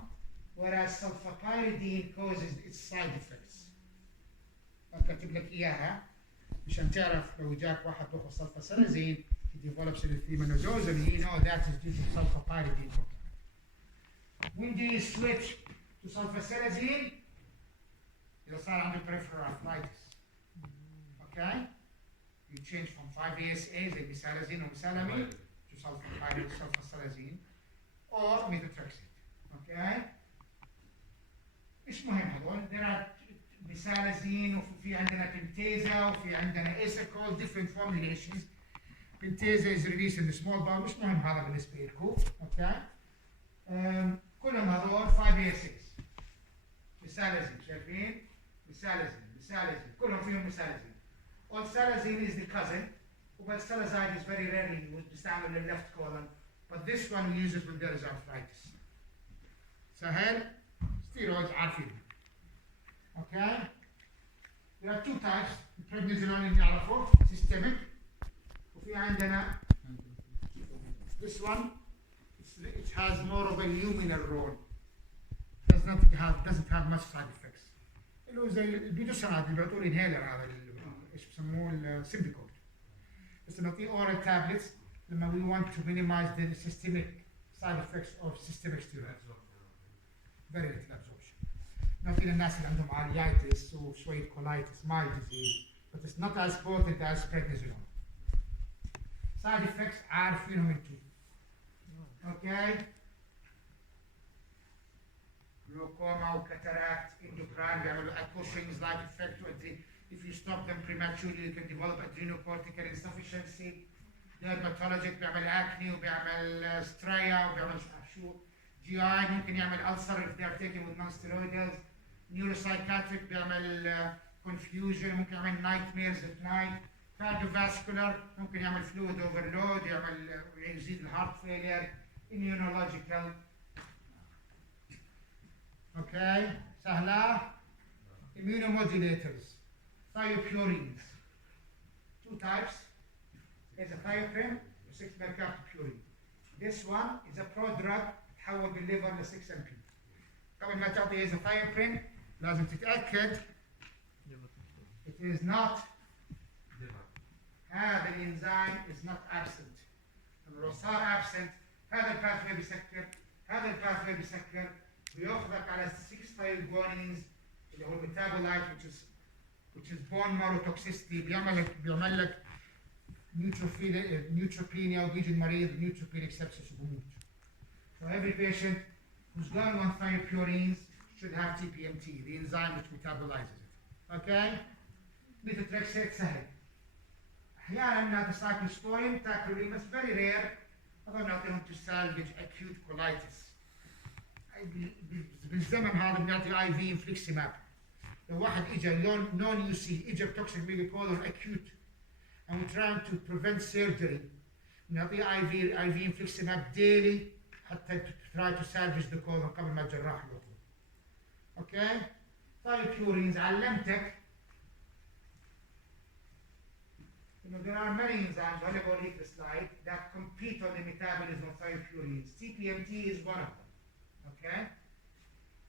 whereas sulfapyridine causes its side effects. كاتب لك اياها مشان تعرف لو جاك واحد بياخذ sulfasalazine he develops erythema nodosa, you know that is due to sulfapyridine. When do you switch to sulfasalazine? إذا صار عنده peripheral arthritis. Okay? You change from 5-ASA زي misalazine or misalamine to sulfasalazine or methotrexate. Okay? مش مهم هذول. There are misalazine وفي عندنا pentasa وفي عندنا isacol, different formulations. Pentasa is released in the small bowel. مش مهم هذا بالنسبة لكم. Okay? كلهم هذول 5-ASA. misalazine شايفين؟ misalazine كلهم فيهم misalazine. Oxalazine is the cousin, but salazine is very rarely used بيستعمل in the left colon, but this one we use it when there is arthritis. سهل. Steroids عارفين. Okay? There are two types. Prednisolone اللي نعرفه systemic. وفي عندنا this one. It has more of a luminal role. Doesn't have much side effects. اللي هو زي البيدوسانات اللي بيعطوا الانهيلر هذا ايش بسموه السيمبيكورد. بس نعطيه oral tablets لما we want to minimize the systemic side effects of systemic steroids. Very little absorption. نعطيه للناس اللي عندهم arthritis وشوية colitis, mild disease, but it's not as potent as prednisolone. Side effects عارفينهم انتم. Okay. Glaucoma or cataract, endocrine, بيعملوا Cushing's like effect. If you stop them prematurely, you can develop adrenocortical insufficiency. Dermatologic بيعمل acne وبيعمل striae وبيعمل شو. GI ممكن يعمل ulcer if they are taken with non-steroidals. Neuropsychiatric بيعمل confusion, ممكن يعمل nightmares at night. Cardiovascular ممكن يعمل fluid overload, يزيد الهارت failure. Immunological. Okay, سهلة. Immunomodulators, thiopurines. Two types. There's a thiopurine, 6-mercaptopurine. This one is a prodrug تحول بالليفر ل 6-MP. قبل ما تعطي thiopurine لازم تتأكد it is not هذا الإنزيم is not absent. لو صار absent هذا الباثوي بيسكر، هذا الباثوي بيسكر ويأخذك على 6 thiopurines اللي هو الميتابولايت which is bone marrow toxicity. بيعمل لك neutropenia وبيجي المريض neutropenic sepsis وبموت. So every patient who's going on thiopurines should have TPMT, the enzyme which metabolizes it. Okay? Methotrexate سهل. أحيانا نعطي cyclosporin, tacrolimus, very rare. هذول نعطيهم to salvage acute colitis. بالزمن هذا بنعطي IV infliximab. لو واحد اجى non UC اجى بتوكسيك ميجاكولون acute and we're trying to prevent surgery بنعطيه IV infliximab daily حتى to try to salvage the colon قبل ما الجراح يدخل. Okay? Thiopurines علمتك there are many enzymes, I'll go leave the slide, that compete on the metabolism of thiopurines. TPMT is one of them. Okay?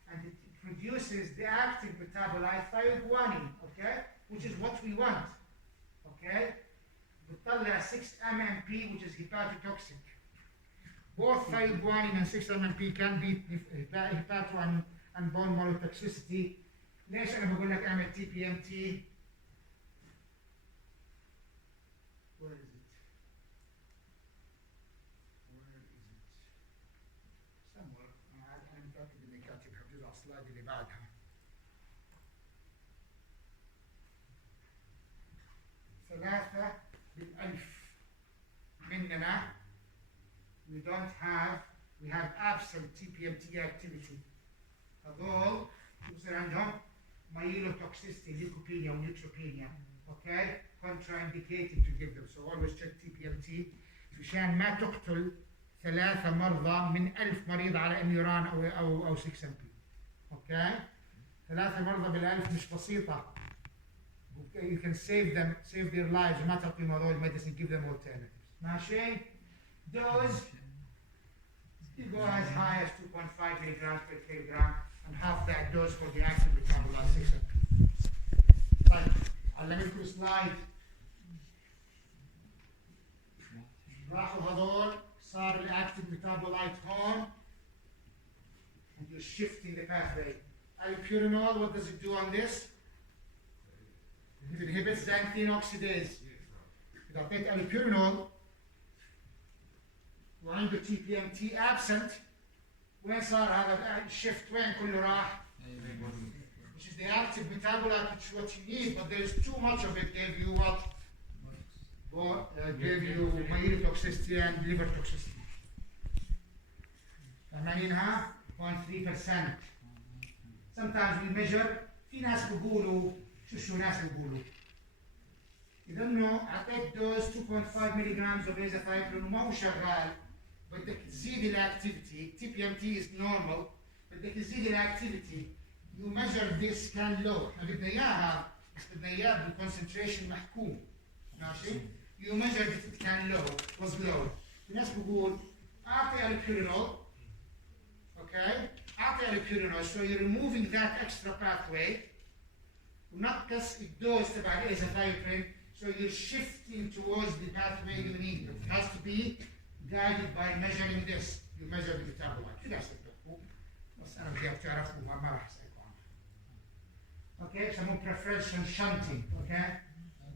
And it produces the active metabolite thioguanine, okay? Which is what we want. Okay? بتطلع 6-MMP which is hepatotoxic. Both thioguanine and 6-MMP can be hepato and bone marrow toxicity. ليش أنا بقول لك اعمل TPMT؟ Where is it? Somewhere. أنا متأكد إني كاتبها بجزء السلايد اللي بعدها. ثلاثة بالألف مننا we have absent TPMT activity. هذول يصير عندهم myelotoxicity, leukopenia or neutropenia. Okay? Contraindicated to give them. So always check TPMT مشان ما تقتل 3 مرضى من 1000 مريض على اميوران او 6-MP. Okay? 3 مرضى بال1000 مش بسيطة. You can save their lives وما تعطيهم هذول medicine, give them alternatives. ماشي؟ Dose you go as high as 2.5 milligrams per kilogram and half that dose for the active metabolite 6-MP. طيب علمتكم سلايد. راحوا هذول صار الاكتيف ميتابولايت هون you're shifting the pathway. Allopurinol, what does it do on this? It inhibits xanthine oxidase. إذا أعطيت allopurinol وعنده TPMT absent, وين صار هذا الشيفت؟ وين كله راح؟ Which is the active metabolite, which is what you need, but there is too much of it. Gave you what? Gave you myelitoxicity and liver toxicity. فاهمينها؟ 0.3%. Sometimes we measure. في ناس بيقولوا شو ناس بيقولوا إذا إنه أعطيت دوز 2.5 ملغ of azathioprine وما هو شغال، بدك تزيد الأكتيفيتي. TPMT is normal، بدك تزيد الأكتيفيتي. You measure this كان low، احنا بدنا إياها بس بدنا إياها بالكونسنتريشن محكوم. ماشي؟ You measured it كان low، was low. الناس بقول أعطي allopurinol، okay؟ أعطي allopurinol، so you're removing that extra pathway ونقص الدوز تبع الازاثايوبرين، so you're shifting towards the pathway you need. It has to be guided by measuring this. You measure the metabolite. في ناس بتحكوا بس أنا بدي تعرفوا ما راح أسألكم عنها. Okay، يسموه preferential shunting. Okay؟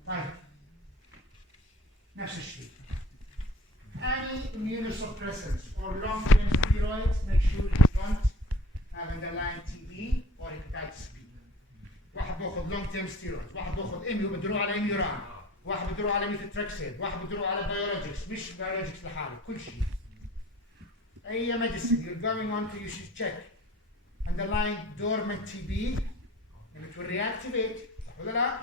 طيب نفس الشيء. Any immunosuppressants or long-term steroids, make sure you don't have underlying TB or hepatitis B. واحد باخذ long term steroids، واحد باخذ بدروه على اميوران، واحد بدروه على ميثوتريكسيد، واحد بدروه على بايولوجيكس، مش بايولوجيكس لحاله، كل شيء. أي medicine you're going on to, you should check underlying dormant TB and it will reactivate. صح ولا لا؟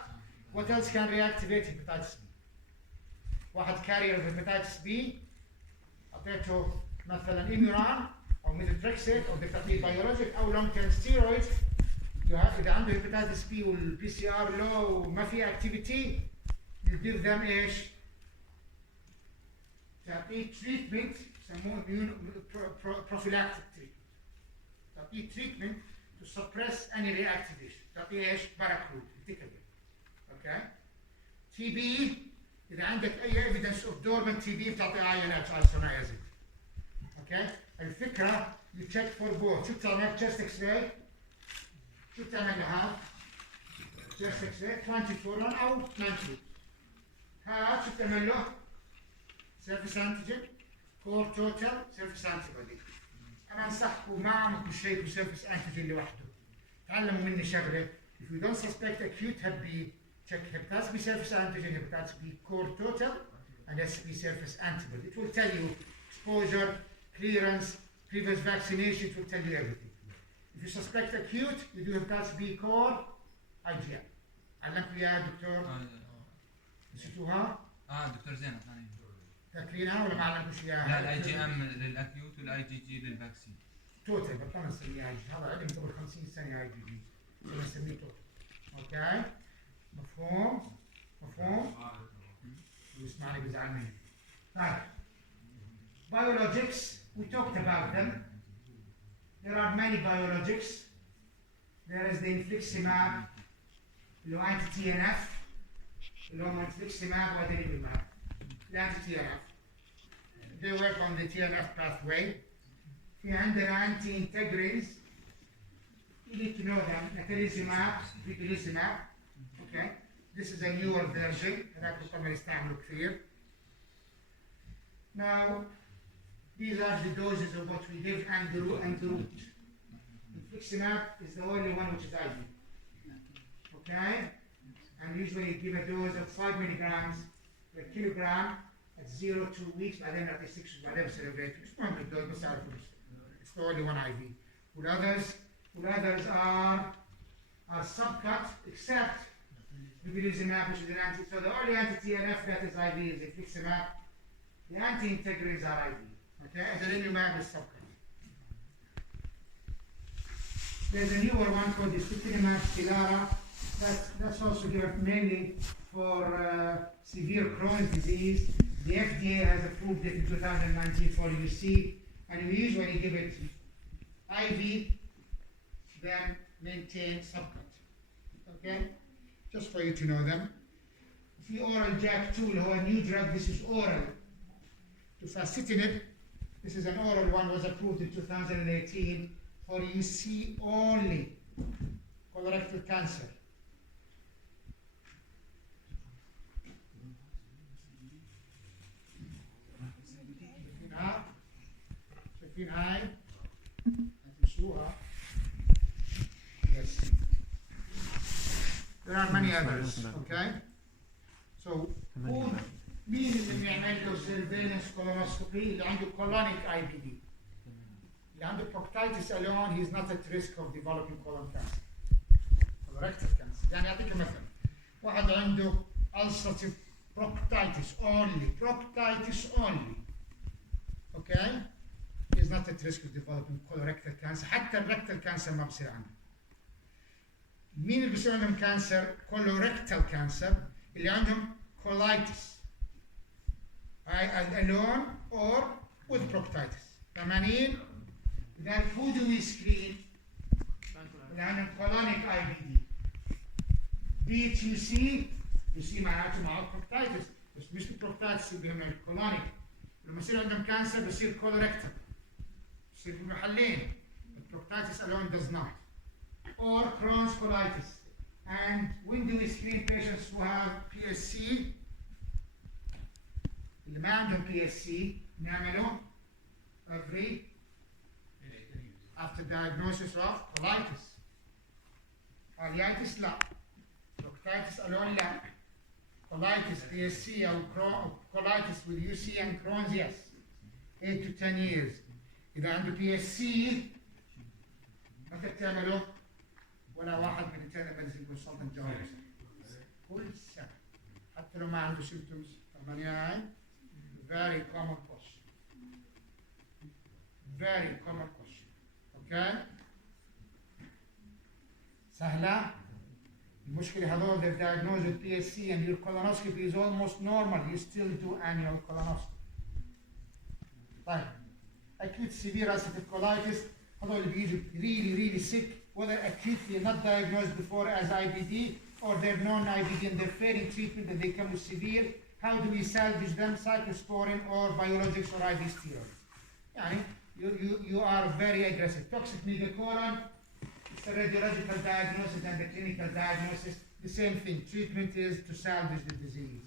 What else can reactivate hepatitis B؟ واحد carrier of hepatitis B أعطيته مثلا اميوران أو ميثوتريكسيد أو بتعطيه بايولوجيك أو long term steroids. إذا عنده hepatitis B والبي سي ار لو وما في activity you give them إيش؟ تعطيه treatment يسموه prophylactic treatment. تعطيه treatment to suppress any reactivation. تعطيه إيش؟ باراكروت تكتب. Okay؟ TB إذا عندك أي evidence of dormant TB بتعطيه INH isoniazid. Okay؟ الفكرة you check for both. شو بتعمل chest X-ray؟ شو بتعمل لها؟ chest X-ray 24 أو 90. هذا شو بتعمل له؟ surface antigen core total surface antibody. أنا أنصحكم ما عمكم تشيكوا surface antigen لوحده. تعلموا مني شغلة. If you don't suspect acute Hep B, check hepatitis B surface antigen, hepatitis B core total, and SP surface antibody. It will tell you exposure, clearance, previous vaccination. It will tell you everything. If you suspect acute, you do hepatitis B core IgM. علمكم إياها دكتور؟ نسيتوها؟ دكتور زين ثاني. فاكرينها ولا ما علمكوش إياها؟ لا الاي جي ام للاكيوت والاي جي جي للفاكسين. توتال بطلنا نسميه اي جي، هذا علم قبل 50 سنة اي جي جي. نسميه توتال. اوكي؟ مفهوم؟ مفهوم؟ ويسمعني بيزعل مني. طيب. Biologics, we talked about them. There are many biologics. There is the infliximab, اللي هو anti-TNF, اللي هو infliximab وادينيبimab. The anti-TNF. They work on the TNF pathway. في عندنا anti-integrins. You need to know them. Natalizumab, Vitalizumab. Okay. This is a newer version. هذاك طبعا يستعملوا كثير. Now, these are the doses of what we give and the route. Infliximab is the only one which is IV. Okay? And usually you give a dose of 5 milligrams per kilogram at 0 to 2 weeks, بعدين نعطي 6 weeks, بعدين celebrate. مش مهم الدوز بس عارفوا it's the only one IV. Others are subcut, except Biolizumab, which is an anti. So the only anti-TNF that is IV is infliximab. The anti-integrins are IV. Okay, and the Adalimumab is subcut. There's a newer one called the Steroids, Stelara. That's also given mainly for severe Crohn's disease. The FDA has approved it in 2019 for UC, and we usually give it IV, then maintain subcut. Okay, just for you to know them. The oral JAK2, اللي هو a new drug. This is oral. Tufasitinib. This is an oral one, was approved in 2018 for UC only, colorectal cancer. شايفين هاي هتشوفوها. Yes. There are many others, okay? So, مين اللي بيعمل له surveillance colonoscopy؟ اللي عنده colonic IBD. اللي عنده proctitis alone, he is not at risk of developing colon cancer. Colorectal cancer. يعني أعطيك مثل. واحد عنده ulcerative proctitis only. Okay? He is not at risk of developing colorectal cancer. حتى الrectal cancer ما بصير عنده. مين اللي بيصير عندهم كانسر؟ colorectal cancer اللي عندهم colitis alone or with proctitis. فاهمين؟ لذلك who do we screen؟ اللي عندهم colonic IBD. Be it UC معناته معه proctitis بس مش proctitis اللي بيهم colonic. لما يصير عندهم كانسر بيصير colorectal. بيصير بمحلين. Proctitis alone does not. Or Crohn's colitis. And when do we screen patients who have PSC? اللي ما عندهم PSC نعمله after diagnosis of colitis. Arthritis لا. Proctitis alone لا. Colitis, PSC أو colitis with UC and Crohn's yes. 8 to 10 years. إذا عنده PSC متى تعمله؟ ولا واحد من internal medicine consultant جواب كل سنة حتى لو ما عنده symptoms. Very common question. Okay? سهلة. المشكلة هذول they're diagnosed with PSC and your colonoscopy is almost normal. You still do annual colonoscopy. طيب. Acute severe ulcerative colitis هذول اللي بيجوا really sick, whether acutely not diagnosed before as IBD or they're non-IBD and they're failing treatment and they come with severe. How do we salvage them? Cyclosporin or biologics or IV steroids. يعني you are very aggressive. Toxic megacolon, it's a radiological diagnosis and a clinical diagnosis. The same thing. Treatment is to salvage the disease.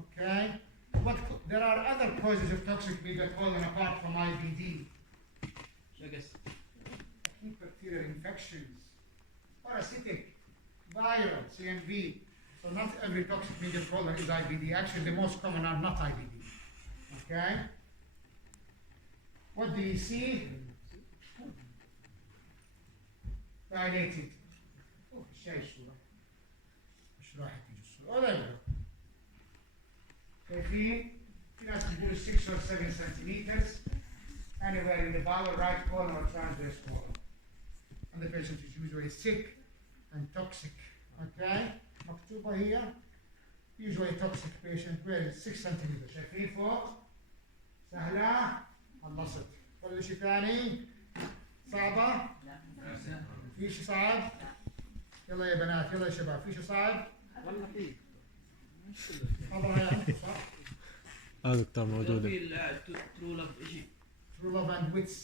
Okay? But there are other causes of toxic megacolon apart from IBD. Bacterial infections, parasitic, viral, CMV. So not every toxic megacolon is IBD. Actually, the most common are not IBD. Okay? What do you see? Dilated. شايف الصورة. مش راح تيجي الصورة. ولا يبقى. شايفين؟ في ناس بيقولوا 6 or 7 centimeters anywhere in the bowel, right colon or transverse colon. And the patient is usually sick and toxic. Okay? مكتوبة هي usually toxic patient where 6 centimeters. شايفين فوق؟ سهلة؟ خلصت. كل شيء ثاني؟ صعبة؟ في شيء صعب؟ يلا يا بنات يلا يا شباب في شيء صعب؟ والله في. هذا هي عندكم صح؟ دكتور موجودة. ترو لاف شيء. True love and wits.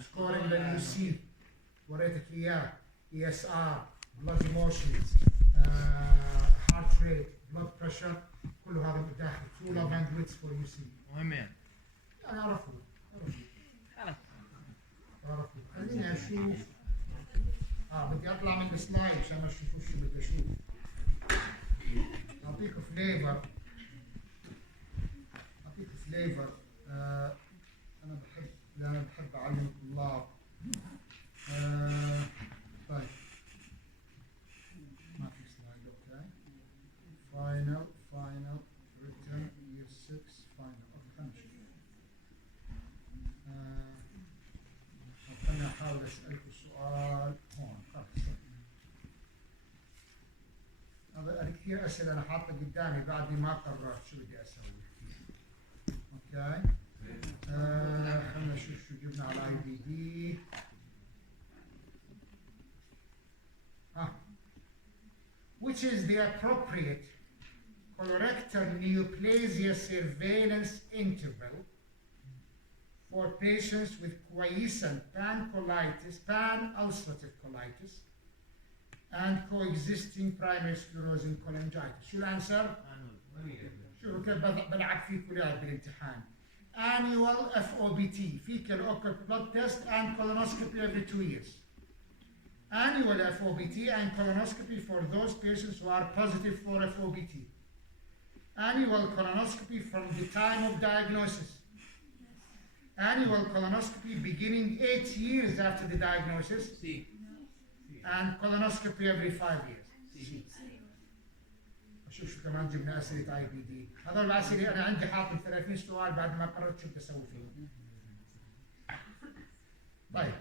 Scoring the UC. وريتك إياه. ESR. Blood emotions. Heart rate. Blood pressure. كل هذا بالداخل. True love and wits for UC. مهم يعني. عرفوا. عرفوا. خليني أشوف. بدي أطلع من السلايد عشان أشوف شو بدي أشوف. أعطيكم فليفر. أنا بحب أعلم الطلاب. طيب. ما في سلايد أوكي. Final written year 6 final. أوكي خلينا نشوف. خليني أحاول أسألكم سؤال هون. هذا كثير أسئلة أنا حاطة قدامي بعدني ما قررت شو بدي أسوي. أوكي. خلينا نشوف شو جبنا على IBD. Which is the appropriate colorectal neoplasia surveillance interval for patients with quiescent pan-ulcerative colitis and coexisting primary sclerosing cholangitis. شو الانسر؟ شو كيف بلعب فيكم لعب بالامتحان. Annual FOBT, fecal occult blood test and colonoscopy every 2 years. Annual FOBT and colonoscopy for those patients who are positive for FOBT. Annual colonoscopy from the time of diagnosis. Annual colonoscopy beginning 8 years after the diagnosis. And colonoscopy every 5 years. شوف شو كمان جبنا أسئلة IBD. هذول الأسئلة أنا عندي حاطط 30 سؤال بعد ما قررت شو بدي أسوي فيهم. طيب.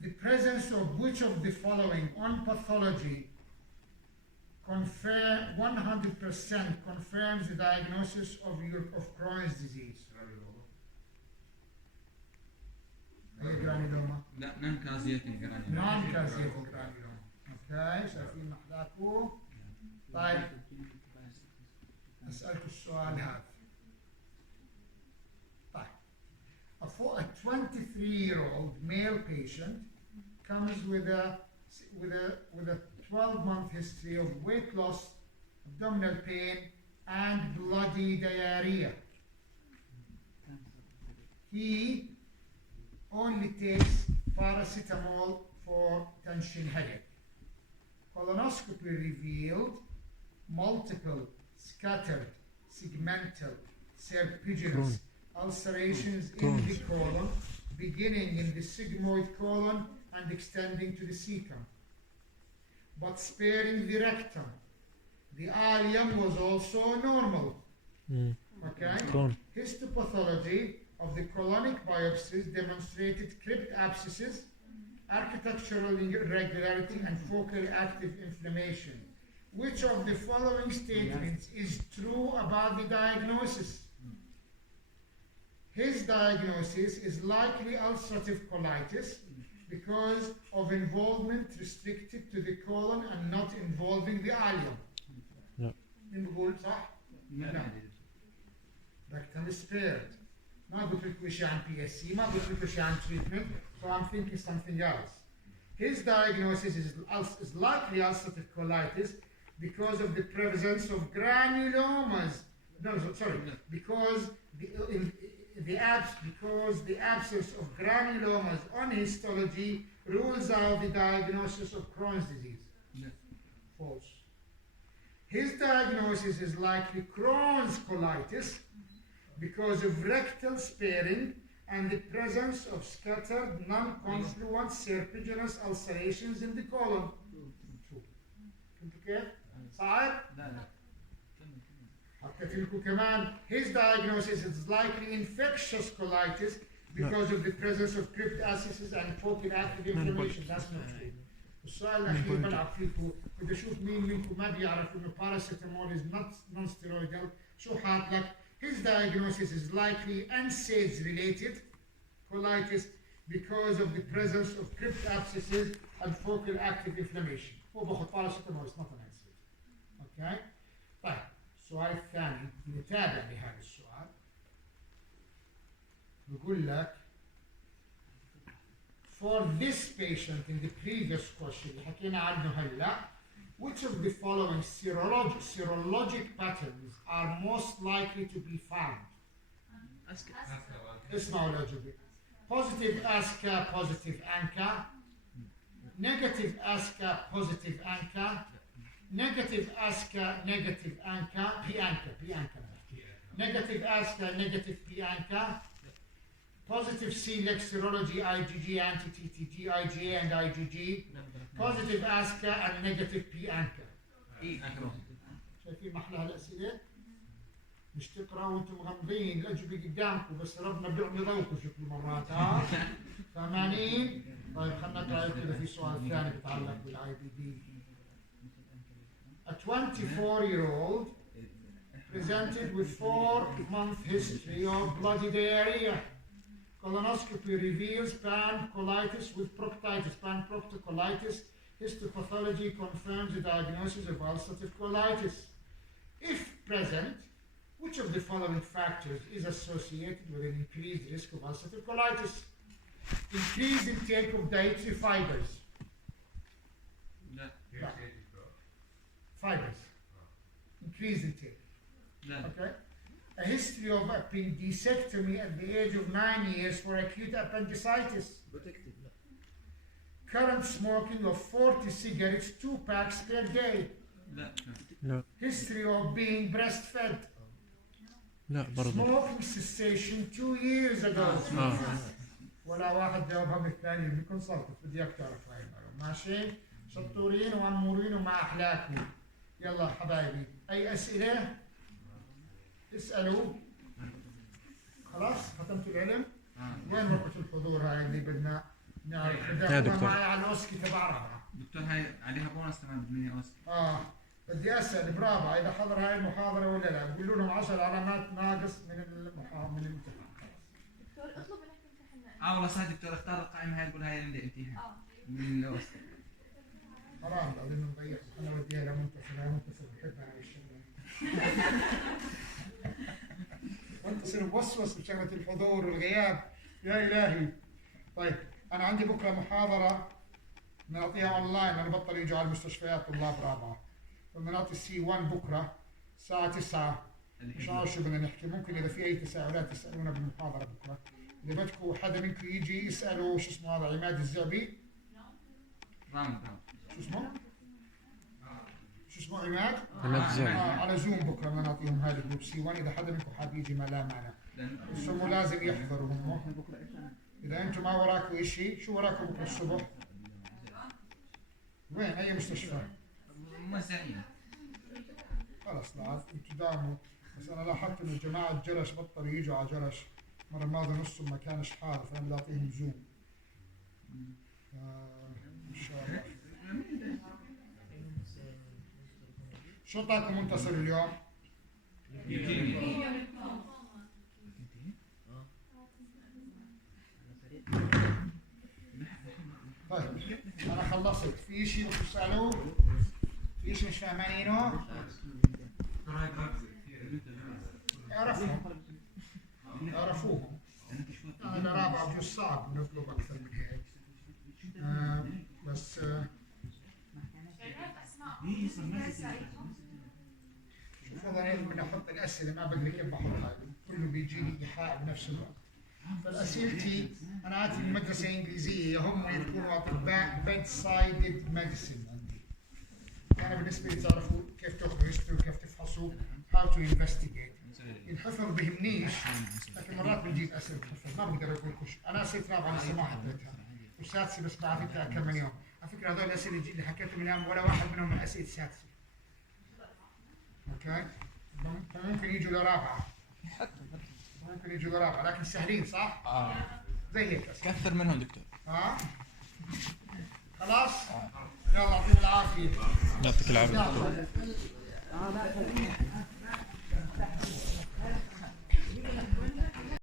The presence of which of the following on pathology 100% confirms the diagnosis of Crohn's disease? Granuloma. لا non-caseating granuloma. Non-caseating granuloma. Okay, شايفين محلاكم. طيب أسألك السؤال هذا. طيب a 23-year-old male patient comes with a 12-month history of weight loss, abdominal pain, and bloody diarrhea. He only takes paracetamol for tension headache. Colonoscopy revealed multiple scattered segmental serpiginous ulcerations in the colon, beginning in the sigmoid colon and extending to the cecum, but sparing the rectum. The ileum was also normal. Okay? Histopathology of the colonic biopsies demonstrated crypt abscesses, architectural irregularity, and focal active inflammation. Which of the following statements is true about the diagnosis? His diagnosis is likely ulcerative colitis because of involvement restricted to the colon and not involving the ileum. مين بقول صح؟ لا. Rectum is spared. ما قلت لكم شيء عن PSC, ما قلت لكم شيء عن treatment, so I'm thinking something else. His diagnosis is likely ulcerative colitis because of the presence of granulomas. Because the absence of granulomas on histology rules out the diagnosis of Crohn's disease. False. His diagnosis is likely Crohn's colitis because of rectal sparing and the presence of scattered non-confluent serpiginous ulcerations in the colon. فهمتوا كيف؟ صعب؟ لا. حطيت لكم كمان his diagnosis is likely infectious colitis because of the presence of crypt abscesses and focal active inflammation. That's not true. السؤال الأخير بلعب فيكم بدي أشوف مين منكم ما بيعرف إنه paracetamol is not non-steroidal. شو حاط لك؟ His diagnosis is likely NSAIDs-related colitis because of the presence of crypt abscesses and focal active inflammation. هو باخذ paracetamol is not an NSAID. Okay? طيب السؤال الثاني نتابع لهذا السؤال. بقول لك for this patient in the previous question اللي حكينا عنه هلا, which of the following serologic patterns are most likely to be found? اسمعوا الأجوبة. Positive ASCA, positive ANCA. Negative ASCA, positive ANCA. Negative ASCA, negative ANCA. P-ANCA. Negative ASCA, negative P-ANCA. Positive CLEX serology, IgG, anti-TTG, IgA and IgG. Positive ASCA and negative P-ANCA. شايفين محلها الأسئلة؟ مش تقرأوا وانتم مغمضين، الأجوبة قدامكم بس ربنا بيعمي ضوءكم شكل مرات. ها؟ فاهمانين؟ طيب خلنا نقرأ كده في سؤال ثاني بيتعلق بالIBD. A 24-year-old presented with 4-month history of bloody diarrhea. Colonoscopy reveals pan-colitis with proctitis, pan-proctocolitis. Histopathology confirms the diagnosis of ulcerative colitis. If present, which Which of the following factors is associated with an increased risk of ulcerative colitis? Increased intake of dietary fibers. لا. Fibers. Increased intake. لا. Okay. A history of appendectomy at the age of 9 years for acute appendicitis. Protected. لا. Current smoking of 40 cigarettes, 2 packs per day. لا. لا History of being breastfed. لا برضو. Smoking cessation 2 years ago. ولا واحد جاوبها من الثاني اللي كونسلتنت. بدي اياك تعرف هاي المعلومة. ماشي؟ شطورين وامورين ومع احلاكم. يلا حبايبي، اي اسئلة؟ اسألوا. خلاص ختمتوا العلم؟ وين وقت الحضور هاي اللي بدنا نعرف؟ بدأ معي على الاوسكي تبع رابعة. دكتور هاي عليها بونص كمان بدنا اوسكي. بدي اسال برافو اذا حضر هاي المحاضرة ولا لا، بقول لهم 10 علامات ناقص من الامتحان. دكتور اطلب انك تمتحن. والله صح دكتور، اختار القائمة هاي تقول هاي اللي بدي امتحان. من الاوسكي. حرام بعدين نضيع، انا بديها لمنتصر بحبها هاي الشغله. منتصر بوسوس بشغله الحضور والغياب، يا الهي. طيب انا عندي بكره محاضره نعطيها اونلاين، انا بطل يجوا على المستشفيات طلاب رابعه، بدنا نعطي السي 1 بكره الساعه 9. مش عارف شو بدنا نحكي، ممكن اذا في اي تساؤلات تسالونا بالمحاضره بكره. اذا بدكم حدا منكم يجي يسالوا شو اسمه هذا عماد الزعبي. رامي. شو اسمه؟ شو اسمه عماد؟ عماد على زوم بكره بدنا نعطيهم هاي الجروب سي 1، اذا حدا منكم حاب يجي ما لا مانع. بس هم لازم يحضروا هم. اذا انتم ما وراكم شيء، شو وراكم بكره الصبح؟ وين اي مستشفى؟ موزعين. خلص لا انتم داوموا، بس انا لاحظت انه جماعه جرش بطلوا يجوا على جرش، المره الماضيه نصهم ما كانش حاضر، فانا بدي اعطيهم زوم. ان شاء الله. شو اعطاكم منتصر اليوم؟ طيب انا خلصت. في شيء بدكم تسالوه؟ في شيء مش فاهمينه؟ اعرفوهم. انا رابعه بجوز صعب نطلب اكثر من هيك. بس شوف هذا لازم نحط الاسئله، ما بقدر كيف بحطها، كله بيجيني ايحاء بنفس الوقت. فالاسئلتي انا اتي من مدرسه انجليزيه، هم يكونوا اطباء بيد سايدد ميديسن عندي. انا بالنسبه لي تعرفوا كيف تاخذوا هيستوري وكيف تفحصوا، هاو تو انفستيجيت. الحفظ بهمنيش، لكن مرات بنجيب اسئله الحفظ ما بقدر اقول لكم. انا صرت رابعه لسه ما حطيتها، وسادسه بس بعرفتها كم من يوم. على فكره هذول الاسئله اللي حكيتهم اليوم ولا واحد منهم من اسئله سادسه. اوكي؟ ممكن يجوا لرابعه. ممكن يجوا لرابعه، لكن سهلين صح؟ زي هيك أسئلة. كثر منهم دكتور. خلاص؟ يلا يعطيك العافيه. يعطيك العافيه.